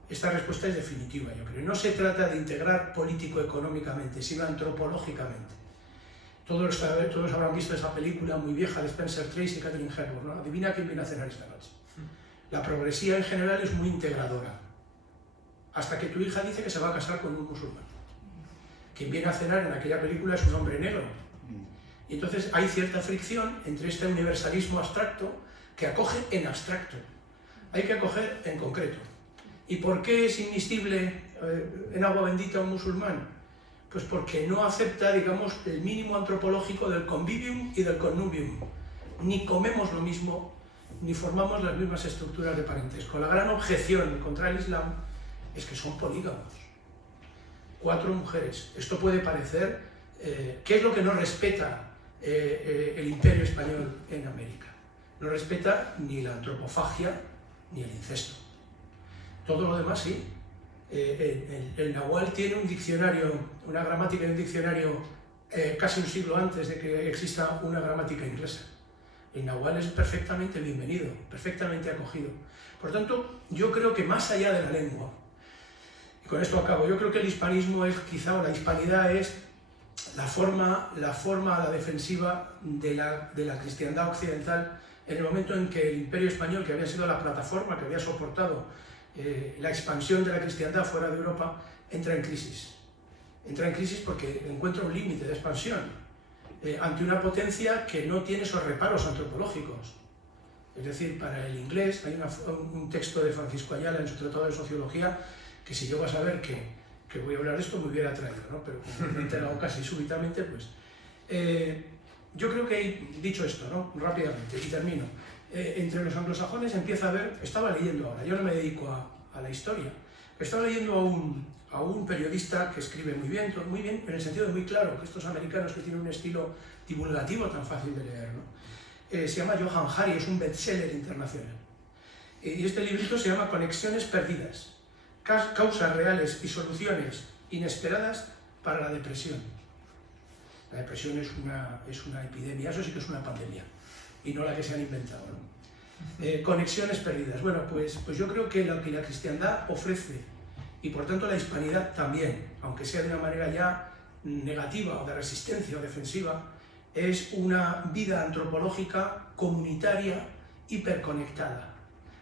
Esta respuesta es definitiva, yo creo. No se trata de integrar político-económicamente, sino antropológicamente. Todos habrán visto esa película muy vieja de Spencer Tracy y Katharine Hepburn, ¿no? Adivina quién viene a cenar esta noche. La progresía en general es muy integradora, hasta que tu hija dice que se va a casar con un musulmán. Quien viene a cenar en aquella película es un hombre negro. Y entonces hay cierta fricción entre este universalismo abstracto que acoge en abstracto. Hay que acoger en concreto. ¿Y por qué es inmiscible en agua bendita un musulmán? Pues porque no acepta, digamos, el mínimo antropológico del convivium y del connubium. Ni comemos lo mismo, ni formamos las mismas estructuras de parentesco. La gran objeción contra el Islam es que son polígamos. 4 mujeres. Esto puede parecer... ¿qué es lo que no respeta el Imperio Español en América? No respeta ni la antropofagia ni el incesto. Todo lo demás sí. El Nahual tiene un diccionario, una gramática y un diccionario casi un siglo antes de que exista una gramática inglesa. El Nahual es perfectamente bienvenido, perfectamente acogido. Por tanto, yo creo que más allá de la lengua, y con esto acabo, yo creo que el hispanismo es quizá, o la hispanidad es la forma a la defensiva de la cristiandad occidental en el momento en que el Imperio Español, que había sido la plataforma que había soportado la expansión de la cristiandad fuera de Europa, entra en crisis. Entra en crisis porque encuentra un límite de expansión ante una potencia que no tiene esos reparos antropológicos. Es decir, para el inglés hay un texto de Francisco Ayala en su Tratado de Sociología que, si yo vas a ver que voy a hablar de esto, me hubiera traído, ¿no? Pero como me he enterado casi súbitamente, pues... yo creo que, dicho esto, ¿no?, rápidamente, y termino, entre los anglosajones empieza a haber... Estaba leyendo ahora, yo no me dedico a la historia, pero estaba leyendo a un periodista que escribe muy bien, en el sentido de muy claro, que estos americanos que tienen un estilo divulgativo tan fácil de leer, ¿no? Se llama Johann Hari, es un bestseller internacional. Y este librito se llama Conexiones perdidas, causas reales y soluciones inesperadas para la depresión. La depresión es una epidemia, eso sí que es una pandemia, y no la que se han inventado, ¿no? Conexiones perdidas. Bueno, pues yo creo que lo que la cristiandad ofrece, y por tanto la hispanidad también, aunque sea de una manera ya negativa o de resistencia o defensiva, es una vida antropológica comunitaria hiperconectada.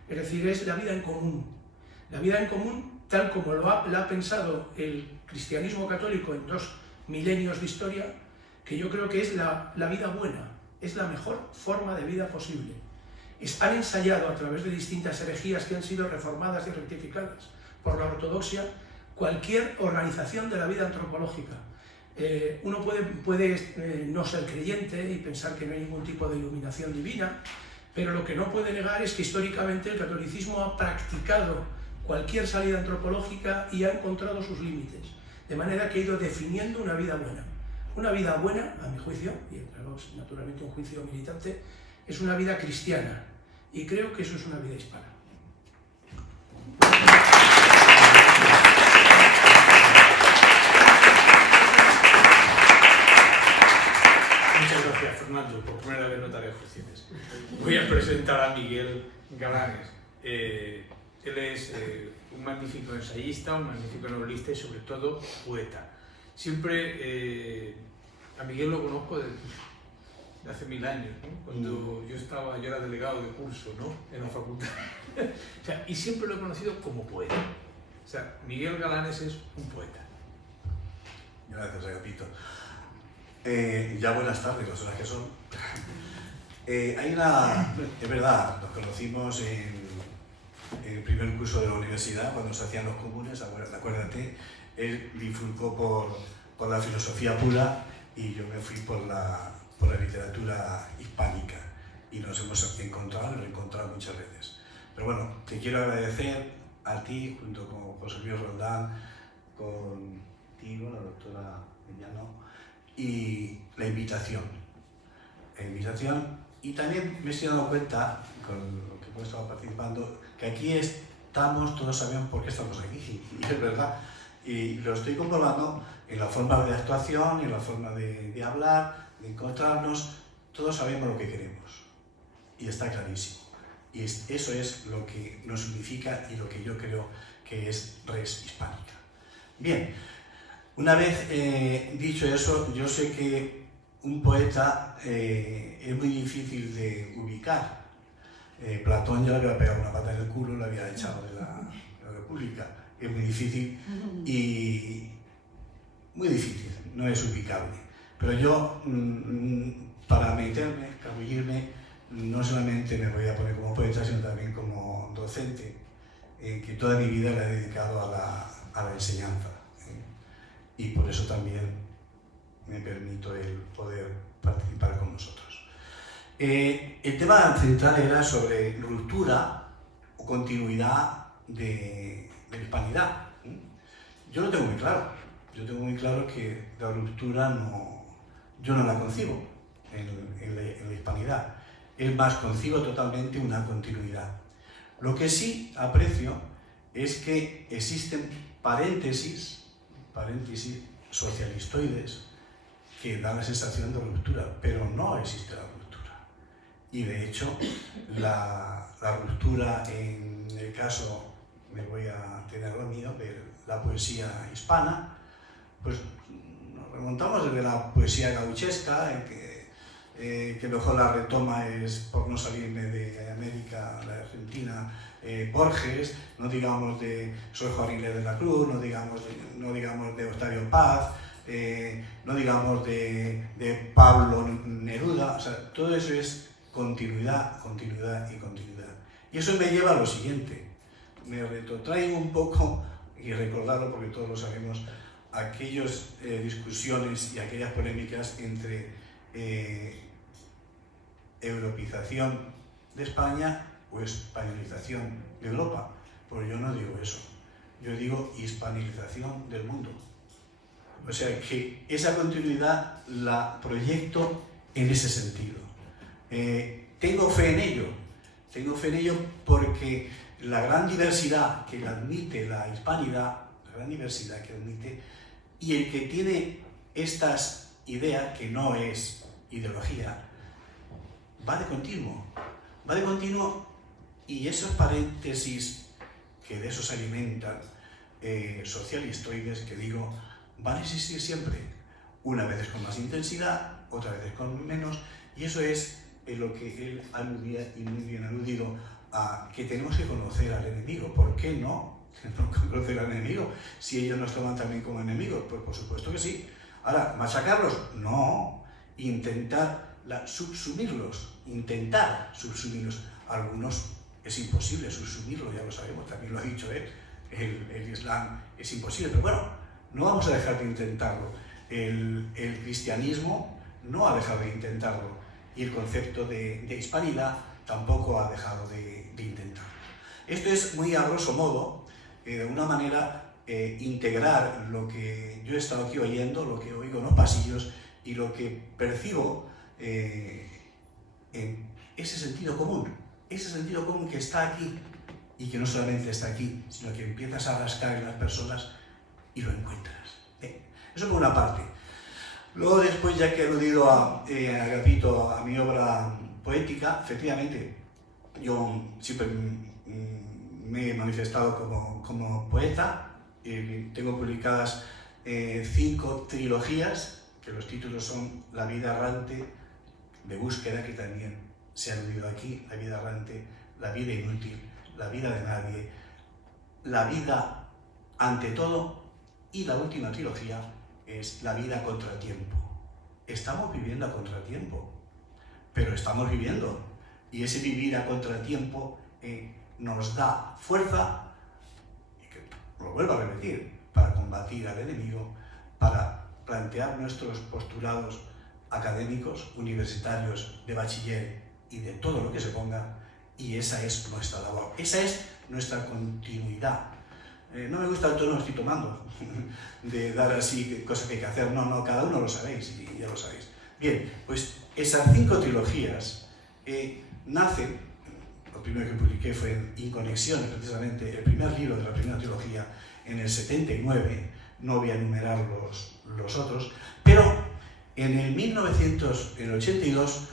Es decir, es la vida en común. La vida en común, tal como la ha pensado el cristianismo católico en 2 milenios de historia, que yo creo que es la vida buena, es la mejor forma de vida posible. Han ensayado a través de distintas herejías que han sido reformadas y rectificadas por la ortodoxia cualquier organización de la vida antropológica. Uno puede no ser creyente y pensar que no hay ningún tipo de iluminación divina, pero lo que no puede negar es que históricamente el catolicismo ha practicado cualquier salida antropológica y ha encontrado sus límites, de manera que ha ido definiendo una vida buena. Una vida buena, a mi juicio, y naturalmente un juicio militante, es una vida cristiana, y creo que eso es una vida hispana. Muchas gracias, Fernando, por primera vez no te haré cuestiones. Voy a presentar a Miguel Galanes. Él es un magnífico ensayista, un magnífico novelista y sobre todo poeta. Siempre a Miguel lo conozco de hace 1000 años, ¿no? Cuando yo era delegado de curso, ¿no?, en la facultad. O sea, y siempre lo he conocido como poeta. O sea, Miguel Galanes es un poeta. Gracias, Agapito. Ya buenas tardes, las horas que son. Es verdad, nos conocimos en el primer curso de la universidad, cuando se hacían los comunes, acuérdate, él bifurcó por la filosofía pura y yo me fui por la literatura hispánica, y nos hemos encontrado y reencontrado muchas veces. Pero bueno, te quiero agradecer a ti, junto con José Luis Roldán, contigo, la doctora Mellano, y la invitación. Y también me estoy dando cuenta, con lo que hemos estado participando, que aquí estamos, todos sabemos por qué estamos aquí, y es verdad. Y lo estoy comprobando en la forma de actuación, en la forma de hablar, de encontrarnos. Todos sabemos lo que queremos, y está clarísimo. Y eso es lo que nos unifica y lo que yo creo que es Res Hispánica. Bien, una vez dicho eso, yo sé que un poeta es muy difícil de ubicar. Platón ya le había pegado una pata en el culo, le había echado de la República. Es muy difícil y muy difícil, no es ubicable. Pero yo, para meterme, escabullirme, no solamente me voy a poner como poeta, sino también como docente, que toda mi vida la he dedicado a la enseñanza. Y por eso también me permito el poder participar con vosotros. El tema central era sobre ruptura o continuidad de la hispanidad. Yo lo tengo muy claro. Yo tengo muy claro que la ruptura yo no la concibo en la hispanidad. Es más, concibo totalmente una continuidad. Lo que sí aprecio es que existen paréntesis socialistoides que dan la sensación de ruptura, pero no existe la ruptura. Y de hecho, la ruptura en el caso, me voy a tener lo mío, de la poesía hispana, pues nos remontamos desde la poesía gauchesca, que mejor la retoma es, por no salirme de América, la Argentina, Borges, no digamos de Sor Juana Inés de la Cruz, no digamos de Octavio Paz, no digamos de Pablo Neruda. O sea, todo eso es continuidad, continuidad y continuidad. Y eso me lleva a lo siguiente, me retrotraigo un poco, y recordarlo porque todos lo sabemos, aquellas discusiones y aquellas polémicas entre europeización de España o españolización de Europa. Pues yo no digo eso, yo digo hispanización del mundo. O sea que esa continuidad la proyecto en ese sentido. Tengo fe en ello porque la gran diversidad que admite la hispanidad, la gran diversidad que admite, y el que tiene estas ideas, que no es ideología, va de continuo, y esos paréntesis que de eso se alimentan, socialistoides, que digo, van a existir siempre, unas veces con más intensidad, otras veces con menos, y eso es en lo que él aludía, y muy bien aludido, a que tenemos que conocer al enemigo. ¿Por qué no conocer al enemigo? Si ellos nos toman también como enemigos, pues por supuesto que sí. Ahora, ¿machacarlos? No. Intentar subsumirlos. Algunos es imposible subsumirlos, ya lo sabemos, también lo ha dicho él. El Islam es imposible, pero bueno, no vamos a dejar de intentarlo. El cristianismo no ha dejado de intentarlo, y el concepto de hispanidad tampoco ha dejado de intentarlo. Esto es muy a grosso modo, de alguna manera, integrar lo que yo he estado aquí oyendo, lo que oigo en los pasillos y lo que percibo en ese sentido común que está aquí, y que no solamente está aquí, sino que empiezas a rascar en las personas y lo encuentras. Eso por una parte. Luego, después, ya que he aludido a Agapito, a mi obra poética, efectivamente, yo siempre me he manifestado como poeta. Tengo publicadas 5 trilogías, que los títulos son La vida errante, de búsqueda, que también se ha aludido aquí, La vida errante, La vida inútil, La vida de nadie, La vida ante todo, y la última trilogía es La vida a contratiempo. Estamos viviendo a contratiempo, pero estamos viviendo. Y ese vivir a contratiempo nos da fuerza, y que lo vuelvo a repetir, para combatir al enemigo, para plantear nuestros postulados académicos, universitarios, de bachiller y de todo lo que se ponga, y esa es nuestra labor, esa es nuestra continuidad. No me gusta el tono que estoy tomando, de dar así cosas que hay que hacer, no, cada uno lo sabéis, y ya lo sabéis. Bien, pues esas 5 trilogías nacen, lo primero que publiqué fue en Inconexiones, precisamente, el primer libro de la primera trilogía, en el 79, no voy a enumerar los otros, pero en el 1982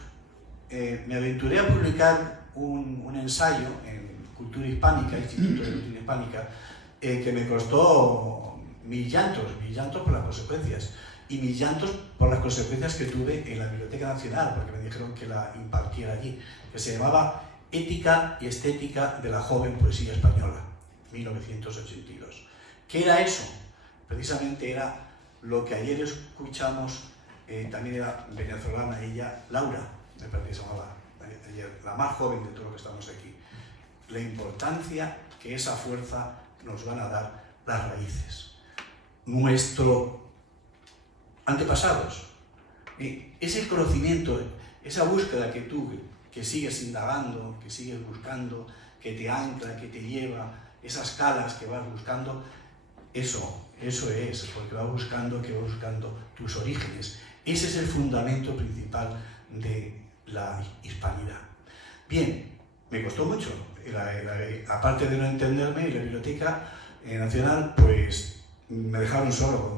me aventuré a publicar un ensayo en Cultura Hispánica, Instituto de Cultura Hispánica, que me costó mil llantos por las consecuencias, y mil llantos por las consecuencias que tuve en la Biblioteca Nacional, porque me dijeron que la impartiera allí, que se llamaba Ética y Estética de la Joven Poesía Española, 1982. ¿Qué era eso? Precisamente era lo que ayer escuchamos, también era venezolana ella, Laura, me parece que se llamaba ayer, la más joven de todo lo que estamos aquí. La importancia que esa fuerza nos van a dar las raíces. Nuestros antepasados, ese conocimiento, esa búsqueda que tú, que sigues indagando, que sigues buscando, que te ancla, que te lleva, esas calas que vas buscando, eso es, porque vas buscando tus orígenes. Ese es el fundamento principal de la hispanidad. Bien, me costó mucho. Aparte de no entenderme, en la Biblioteca Nacional, pues me dejaron solo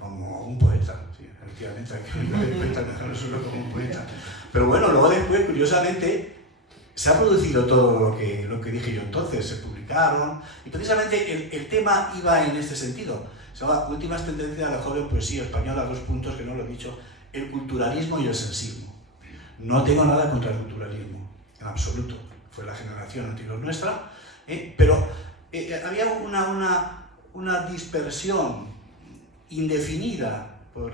como un poeta. Sí, efectivamente, aquí me dejaron solo como un poeta. Pero bueno, luego después, curiosamente, se ha producido todo lo que dije yo entonces, se publicaron, y precisamente el tema iba en este sentido. Se llama Últimas tendencias de la joven poesía española, 2 puntos que no lo he dicho, el culturalismo y el sensismo. No tengo nada contra el culturalismo, en absoluto. Fue la generación anterior nuestra, pero había una dispersión indefinida por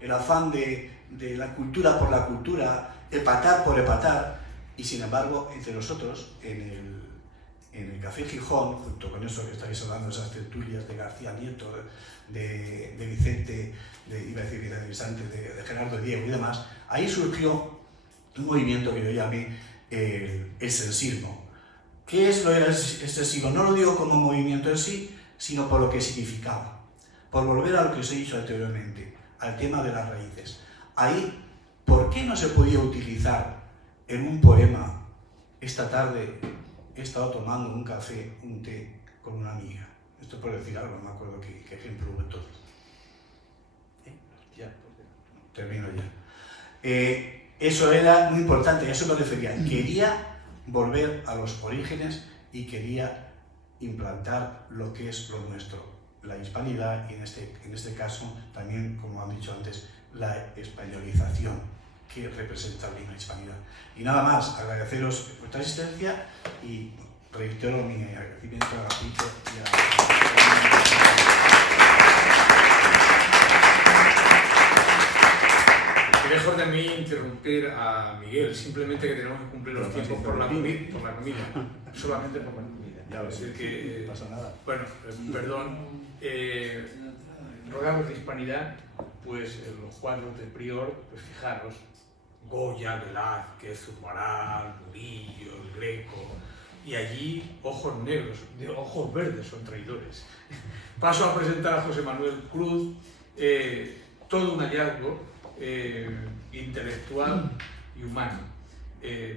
el afán de la cultura por la cultura, epatar por epatar, y sin embargo, entre nosotros, en el Café Gijón, junto con eso que estáis hablando, esas tertulias de García Nieto, de Vicente, iba a decir Vicente, de Gerardo Diego y demás, ahí surgió un movimiento que yo llamé el sensismo. ¿Qué es lo del sensismo? No lo digo como movimiento en sí, sino por lo que significaba. Por volver a lo que os he dicho anteriormente, al tema de las raíces. Ahí, ¿por qué no se podía utilizar en un poema? Esta tarde he estado tomando un café, un té, con una amiga. Esto por decir algo, no me acuerdo qué ejemplo hubo entonces. Ya, termino ya. Eso era muy importante, a eso me refería. Quería volver a los orígenes y quería implantar lo que es lo nuestro, la hispanidad y en este caso también, como han dicho antes, la españolización que representa bien la hispanidad. Y nada más, agradeceros vuestra asistencia y reitero mi agradecimiento a Pico y Que lejos de mí interrumpir a Miguel, simplemente que tenemos que cumplir los tiempos por la comida, solamente por la comida. Ya lo sé, que, no pasa nada. Bueno, perdón, rodeados de hispanidad, pues los cuadros de Prior, pues fijaros, Goya, Velázquez, Zurbarán, Murillo, el Greco, y allí ojos negros, de ojos verdes son traidores. Paso a presentar a José Manuel Cruz, todo un hallazgo intelectual y humano.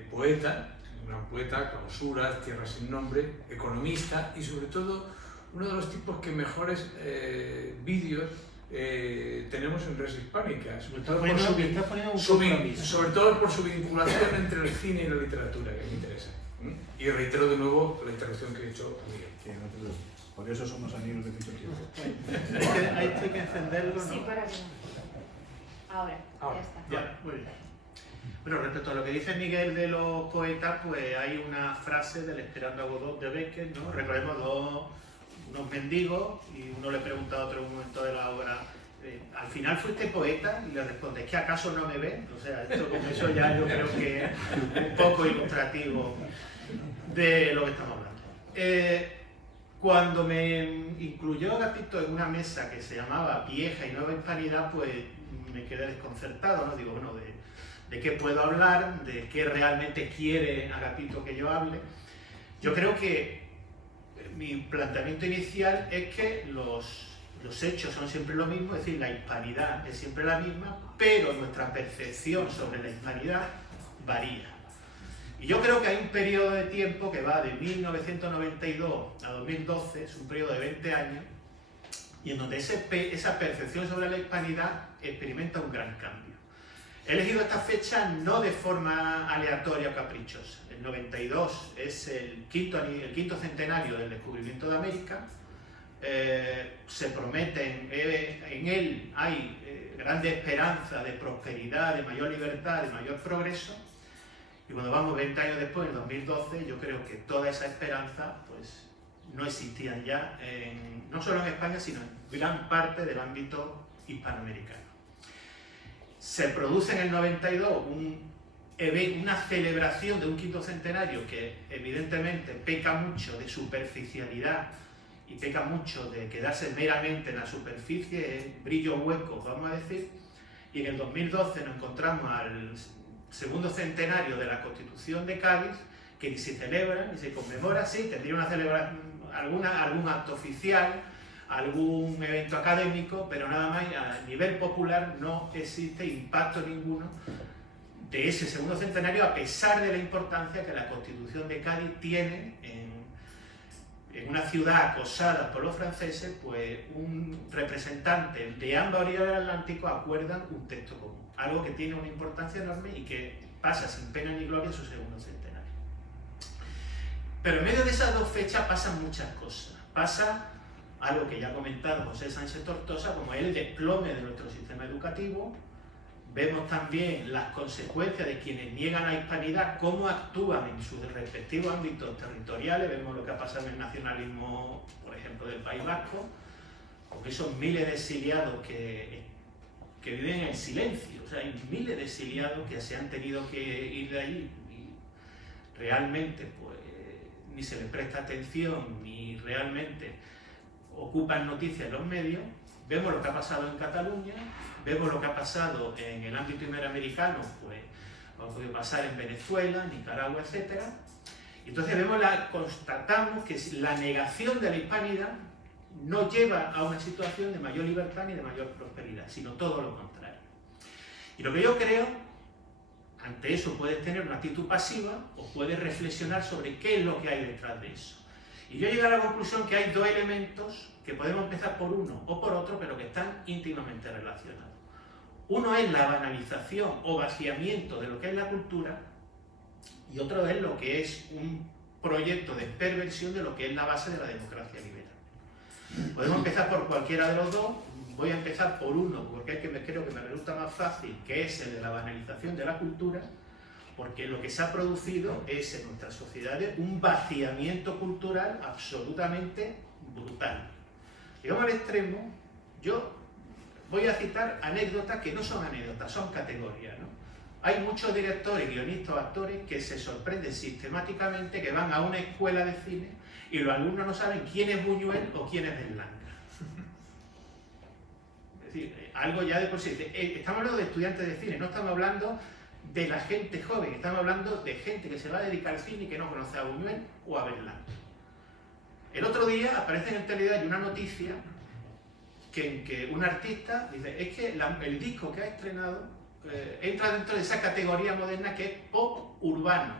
Poeta, un gran poeta, Clausuras, Tierra sin nombre, economista y sobre todo uno de los tipos que mejores vídeos tenemos en Res Hispánica, sobre todo por su vinculación entre el cine y la literatura, que me interesa. Y reitero de nuevo la intervención que he hecho a Miguel. Por eso somos amigos de mucho tiempo. Ahí hay que encenderlo, ¿no? Sí, para que ahora, ya está. Ya, muy bien. Bueno, respecto a lo que dice Miguel de los poetas, pues hay una frase del Esperando a Godot de Beckett, ¿no? Recordemos unos mendigos y uno le pregunta a otro en un momento de la obra, ¿al final fuiste poeta? Y le responde, ¿es que acaso no me ven? O sea, esto con eso ya yo creo que es un poco ilustrativo de lo que estamos hablando. Cuando me incluyó Agapito en una mesa que se llamaba Vieja y Nueva Hispanidad, pues me quedé desconcertado, ¿no? Digo, bueno, ¿de qué puedo hablar? ¿De qué realmente quiere Agapito que yo hable? Yo creo que mi planteamiento inicial es que los hechos son siempre lo mismo, es decir, la hispanidad es siempre la misma, pero nuestra percepción sobre la hispanidad varía. Y yo creo que hay un periodo de tiempo que va de 1992 a 2012, es un periodo de 20 años, y en donde esa percepción sobre la hispanidad experimenta un gran cambio. He elegido esta fecha no de forma aleatoria o caprichosa. El 92 es el quinto centenario del descubrimiento de América. Se prometen, en él hay grande esperanza de prosperidad, de mayor libertad, de mayor progreso. Y cuando vamos 20 años después, en 2012, yo creo que toda esa esperanza pues, no existían ya, no solo en España, sino en gran parte del ámbito hispanoamericano. Se produce en el 92 una celebración de un quinto centenario que evidentemente peca mucho de superficialidad y peca mucho de quedarse meramente en la superficie, en brillo hueco, vamos a decir, y en el 2012 nos encontramos al segundo centenario de la Constitución de Cádiz, que ni se celebra, ni se conmemora, sí, tendría una celebración, algún acto oficial, algún evento académico, pero nada más a nivel popular no existe impacto ninguno de ese segundo centenario, a pesar de la importancia que la Constitución de Cádiz tiene en una ciudad acosada por los franceses, pues un representante de ambas orillas del Atlántico acuerdan un texto común, algo que tiene una importancia enorme y que pasa sin pena ni gloria su segundo centenario. Pero en medio de esas dos fechas pasan muchas cosas. Pasa algo que ya ha comentado José Sánchez Tortosa, como el desplome de nuestro sistema educativo. Vemos también las consecuencias de quienes niegan la hispanidad, cómo actúan en sus respectivos ámbitos territoriales. Vemos lo que ha pasado en el nacionalismo, por ejemplo, del País Vasco, con esos miles de exiliados que viven en silencio. O sea, hay miles de exiliados que se han tenido que ir de allí y realmente pues, ni se les presta atención, ni realmente ocupan noticias en los medios. Vemos lo que ha pasado en Cataluña, vemos lo que ha pasado en el ámbito iberoamericano, pues lo que puede pasar en Venezuela, Nicaragua, etc. Y entonces constatamos que la negación de la hispanidad no lleva a una situación de mayor libertad ni de mayor prosperidad, sino todo lo contrario. Y lo que yo creo, ante eso puedes tener una actitud pasiva o puedes reflexionar sobre qué es lo que hay detrás de eso. Y yo llego a la conclusión que hay dos elementos que podemos empezar por uno o por otro, pero que están íntimamente relacionados. Uno es la banalización o vaciamiento de lo que es la cultura, y otro es lo que es un proyecto de perversión de lo que es la base de la democracia liberal. Podemos empezar por cualquiera de los dos. Voy a empezar por uno, porque es que creo que me resulta más fácil, que es el de la banalización de la cultura, porque lo que se ha producido es en nuestras sociedades un vaciamiento cultural absolutamente brutal. Llegamos al extremo, yo voy a citar anécdotas que no son anécdotas, son categorías, ¿no? Hay muchos directores, guionistas, actores que se sorprenden sistemáticamente, que van a una escuela de cine y los alumnos no saben quién es Buñuel o quién es Berlanga. Es decir, algo ya de por sí. Estamos hablando de estudiantes de cine, no estamos hablando de la gente joven, estamos hablando de gente que se va a dedicar al cine y que no conoce a Buñuel o a Berlanga. El otro día aparece en el telediario una noticia en que un artista dice, es que el disco que ha estrenado entra dentro de esa categoría moderna que es pop urbano.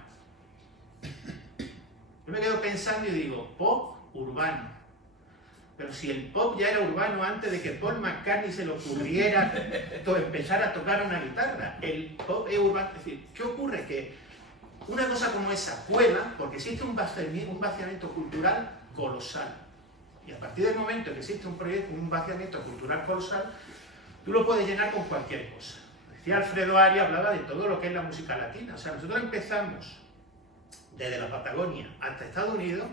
Yo me quedo pensando y digo, pop urbano. Pero si el pop ya era urbano antes de que Paul McCartney se le ocurriera empezar a tocar una guitarra, el pop es urbano. Es decir, ¿qué ocurre? Que una cosa como esa cuela, porque existe un vaciamiento cultural colosal. Y a partir del momento en que existe un vaciamiento cultural colosal, tú lo puedes llenar con cualquier cosa. Decía Alfredo Arias, hablaba de todo lo que es la música latina. O sea, nosotros empezamos desde la Patagonia hasta Estados Unidos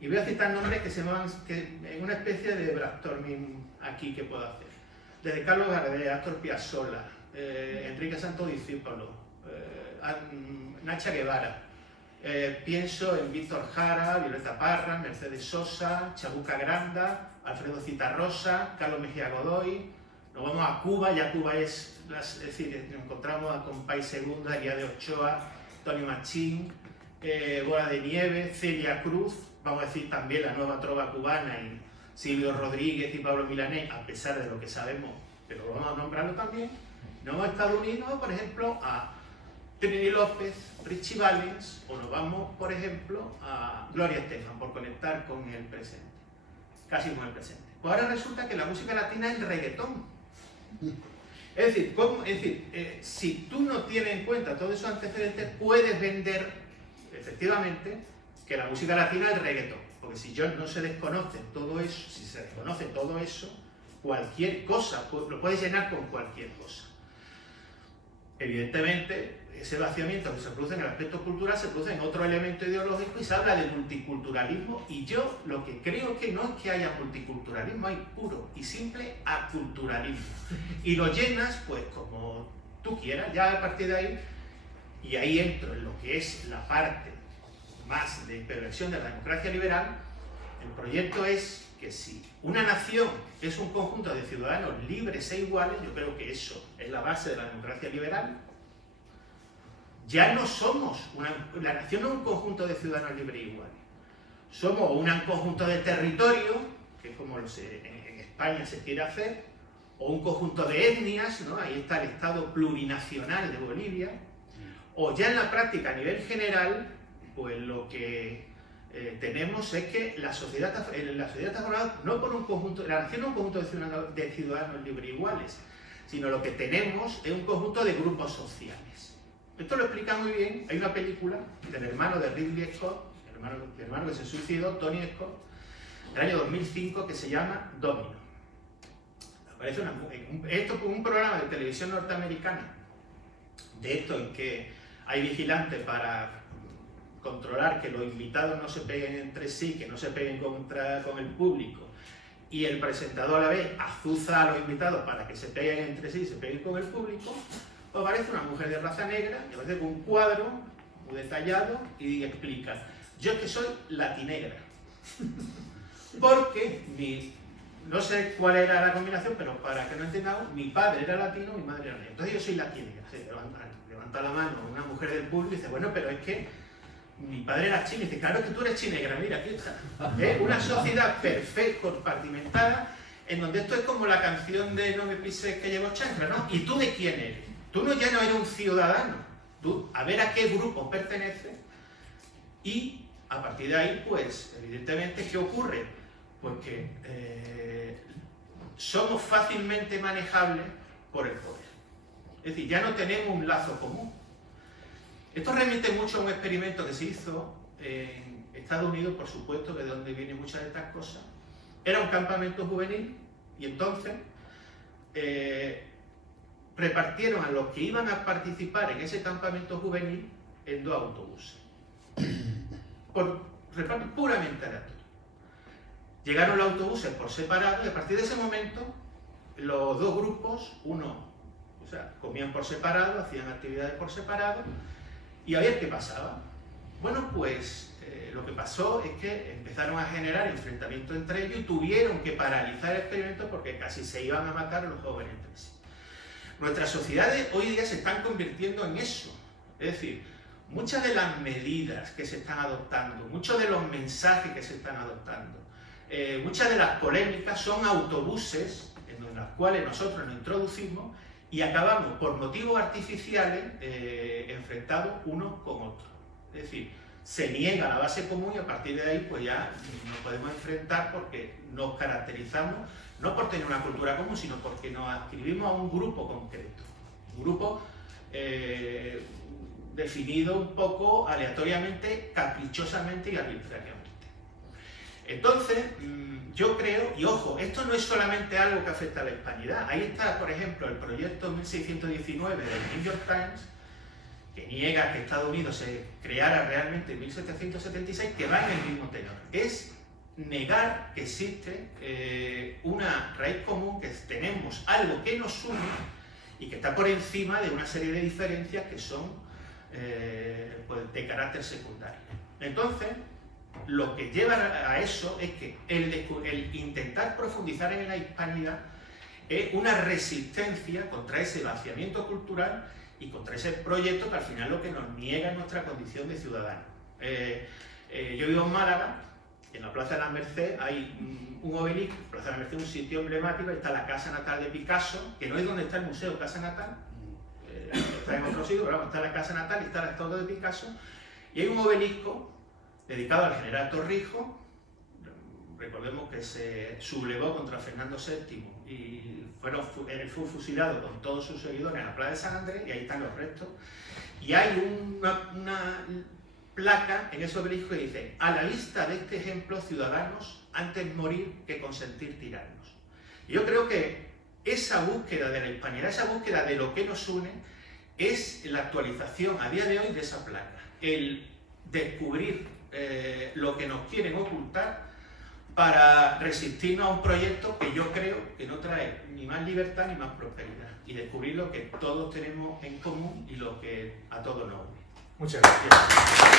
Y voy a citar nombres que se me van, en una especie de brainstorming aquí que puedo hacer. Desde Carlos Gardel, Astor Piazzolla, Enrique Santo Discípulo, Nacha Guevara. Pienso en Víctor Jara, Violeta Parra, Mercedes Sosa, Chabuca Granda, Alfredo Citarrosa, Carlos Mejía Godoy. Nos vamos a Cuba, ya Cuba es decir, nos encontramos a Compay Segunda, Guía de Ochoa, Tony Machín, Bola de Nieve, Celia Cruz, vamos a decir también la nueva trova cubana, y Silvio Rodríguez y Pablo Milanés, a pesar de lo que sabemos, pero vamos a nombrarlo también. Nos vamos a Estados Unidos, por ejemplo, a Trini López, Richie Valens, o nos vamos, por ejemplo, a Gloria Estefan, por conectar con el presente, casi con el presente. Pues ahora resulta que la música latina es reggaetón. Es decir, si tú no tienes en cuenta todos esos antecedentes, puedes vender, efectivamente, que la música latina es reggaetón. Porque si no se desconoce todo eso, si se desconoce todo eso, cualquier cosa, lo puedes llenar con cualquier cosa. Evidentemente, ese vaciamiento que se produce en el aspecto cultural se produce en otro elemento ideológico y se habla de multiculturalismo, y yo lo que creo que no es que haya multiculturalismo, hay puro y simple aculturalismo. Y lo llenas pues como tú quieras, ya a partir de ahí, y ahí entro en lo que es la parte más de perversión de la democracia liberal. El proyecto es que si una nación es un conjunto de ciudadanos libres e iguales, yo creo que eso es la base de la democracia liberal. Ya no somos la nación no es un conjunto de ciudadanos libres e iguales. Somos un conjunto de territorios, que es como en España se quiere hacer, o un conjunto de etnias, ¿no? Ahí está el Estado plurinacional de Bolivia. O ya en la práctica, a nivel general, pues lo que tenemos es que la sociedad está formada no por un conjunto, la nación no es un conjunto de ciudadanos libres e iguales, sino lo que tenemos es un conjunto de grupos sociales. Esto lo explica muy bien, hay una película del hermano de Ridley Scott, el hermano que se suicidó, Tony Scott, del año 2005, que se llama Domino. Esto es un programa de televisión norteamericana, de esto en que hay vigilantes para controlar que los invitados no se peguen entre sí, que no se peguen con el público, y el presentador a la vez azuza a los invitados para que se peguen entre sí y se peguen con el público. Pues aparece una mujer de raza negra, que aparece con un cuadro muy detallado y explica: yo es que soy latinegra, porque no sé cuál era la combinación, pero para que no entendamos, mi padre era latino, mi madre era negra, entonces yo soy latinegra. Se levanta la mano una mujer del público y dice: bueno, pero es que mi padre era chino. Y dice: claro que tú eres chinegra, mira, aquí está. Una sociedad perfecta, compartimentada, en donde esto es como la canción de No me pises que llevo chancla, ¿no? ¿Y tú de quién eres? Tú ya no eres un ciudadano, tú a ver a qué grupo perteneces, y a partir de ahí, pues, evidentemente, ¿qué ocurre? Pues que somos fácilmente manejables por el poder. Es decir, ya no tenemos un lazo común. Esto remite mucho a un experimento que se hizo en Estados Unidos, por supuesto, que es de donde vienen muchas de estas cosas. Era un campamento juvenil, y entonces repartieron a los que iban a participar en ese campamento juvenil en 2 autobuses. Por reparto puramente aleatorio. Llegaron los autobuses por separado, y a partir de ese momento los 2 grupos, comían por separado, hacían actividades por separado, y a ver qué pasaba. Bueno, pues lo que pasó es que empezaron a generar enfrentamientos entre ellos y tuvieron que paralizar el experimento porque casi se iban a matar los jóvenes entre sí. Nuestras sociedades hoy día se están convirtiendo en eso. Es decir, muchas de las medidas que se están adoptando, muchos de los mensajes que se están adoptando, muchas de las polémicas son autobuses en los cuales nosotros nos introducimos y acabamos por motivos artificiales enfrentados unos con otros. Es decir, se niega la base común y a partir de ahí pues ya nos podemos enfrentar porque nos caracterizamos no por tener una cultura común, sino porque nos adscribimos a un grupo concreto. Un grupo definido un poco aleatoriamente, caprichosamente y arbitrariamente. Entonces, yo creo, y ojo, esto no es solamente algo que afecta a la hispanidad. Ahí está, por ejemplo, el proyecto 1619 del New York Times, que niega que Estados Unidos se creara realmente en 1776, que va en el mismo tenor. Es negar que existe una raíz común, que tenemos algo que nos une y que está por encima de una serie de diferencias que son pues, de carácter secundario. Entonces, lo que lleva a eso es que el intentar profundizar en la hispanidad es una resistencia contra ese vaciamiento cultural y contra ese proyecto que al final lo que nos niega es nuestra condición de ciudadanos. Yo vivo en Málaga, en la Plaza de la Merced hay un obelisco, Plaza de la Merced es un sitio emblemático, está la casa natal de Picasso, que no es donde está el museo Casa Natal, está en otro sitio, pero vamos, está la casa natal y está la estatua de Picasso, y hay un obelisco dedicado al general Torrijos. Recordemos que se sublevó contra Fernando VII y fue fusilado con todos sus seguidores en la Plaza de San Andrés, y ahí están los restos. Y hay una placa en ese obelisco que dice: a la vista de este ejemplo, ciudadanos, antes morir que consentir tirarnos. Y yo creo que esa búsqueda de la hispanidad, esa búsqueda de lo que nos une, es la actualización a día de hoy de esa placa. El descubrir lo que nos quieren ocultar para resistirnos a un proyecto que yo creo que no trae ni más libertad ni más prosperidad, y descubrir lo que todos tenemos en común y lo que a todos nos une. Muchas gracias.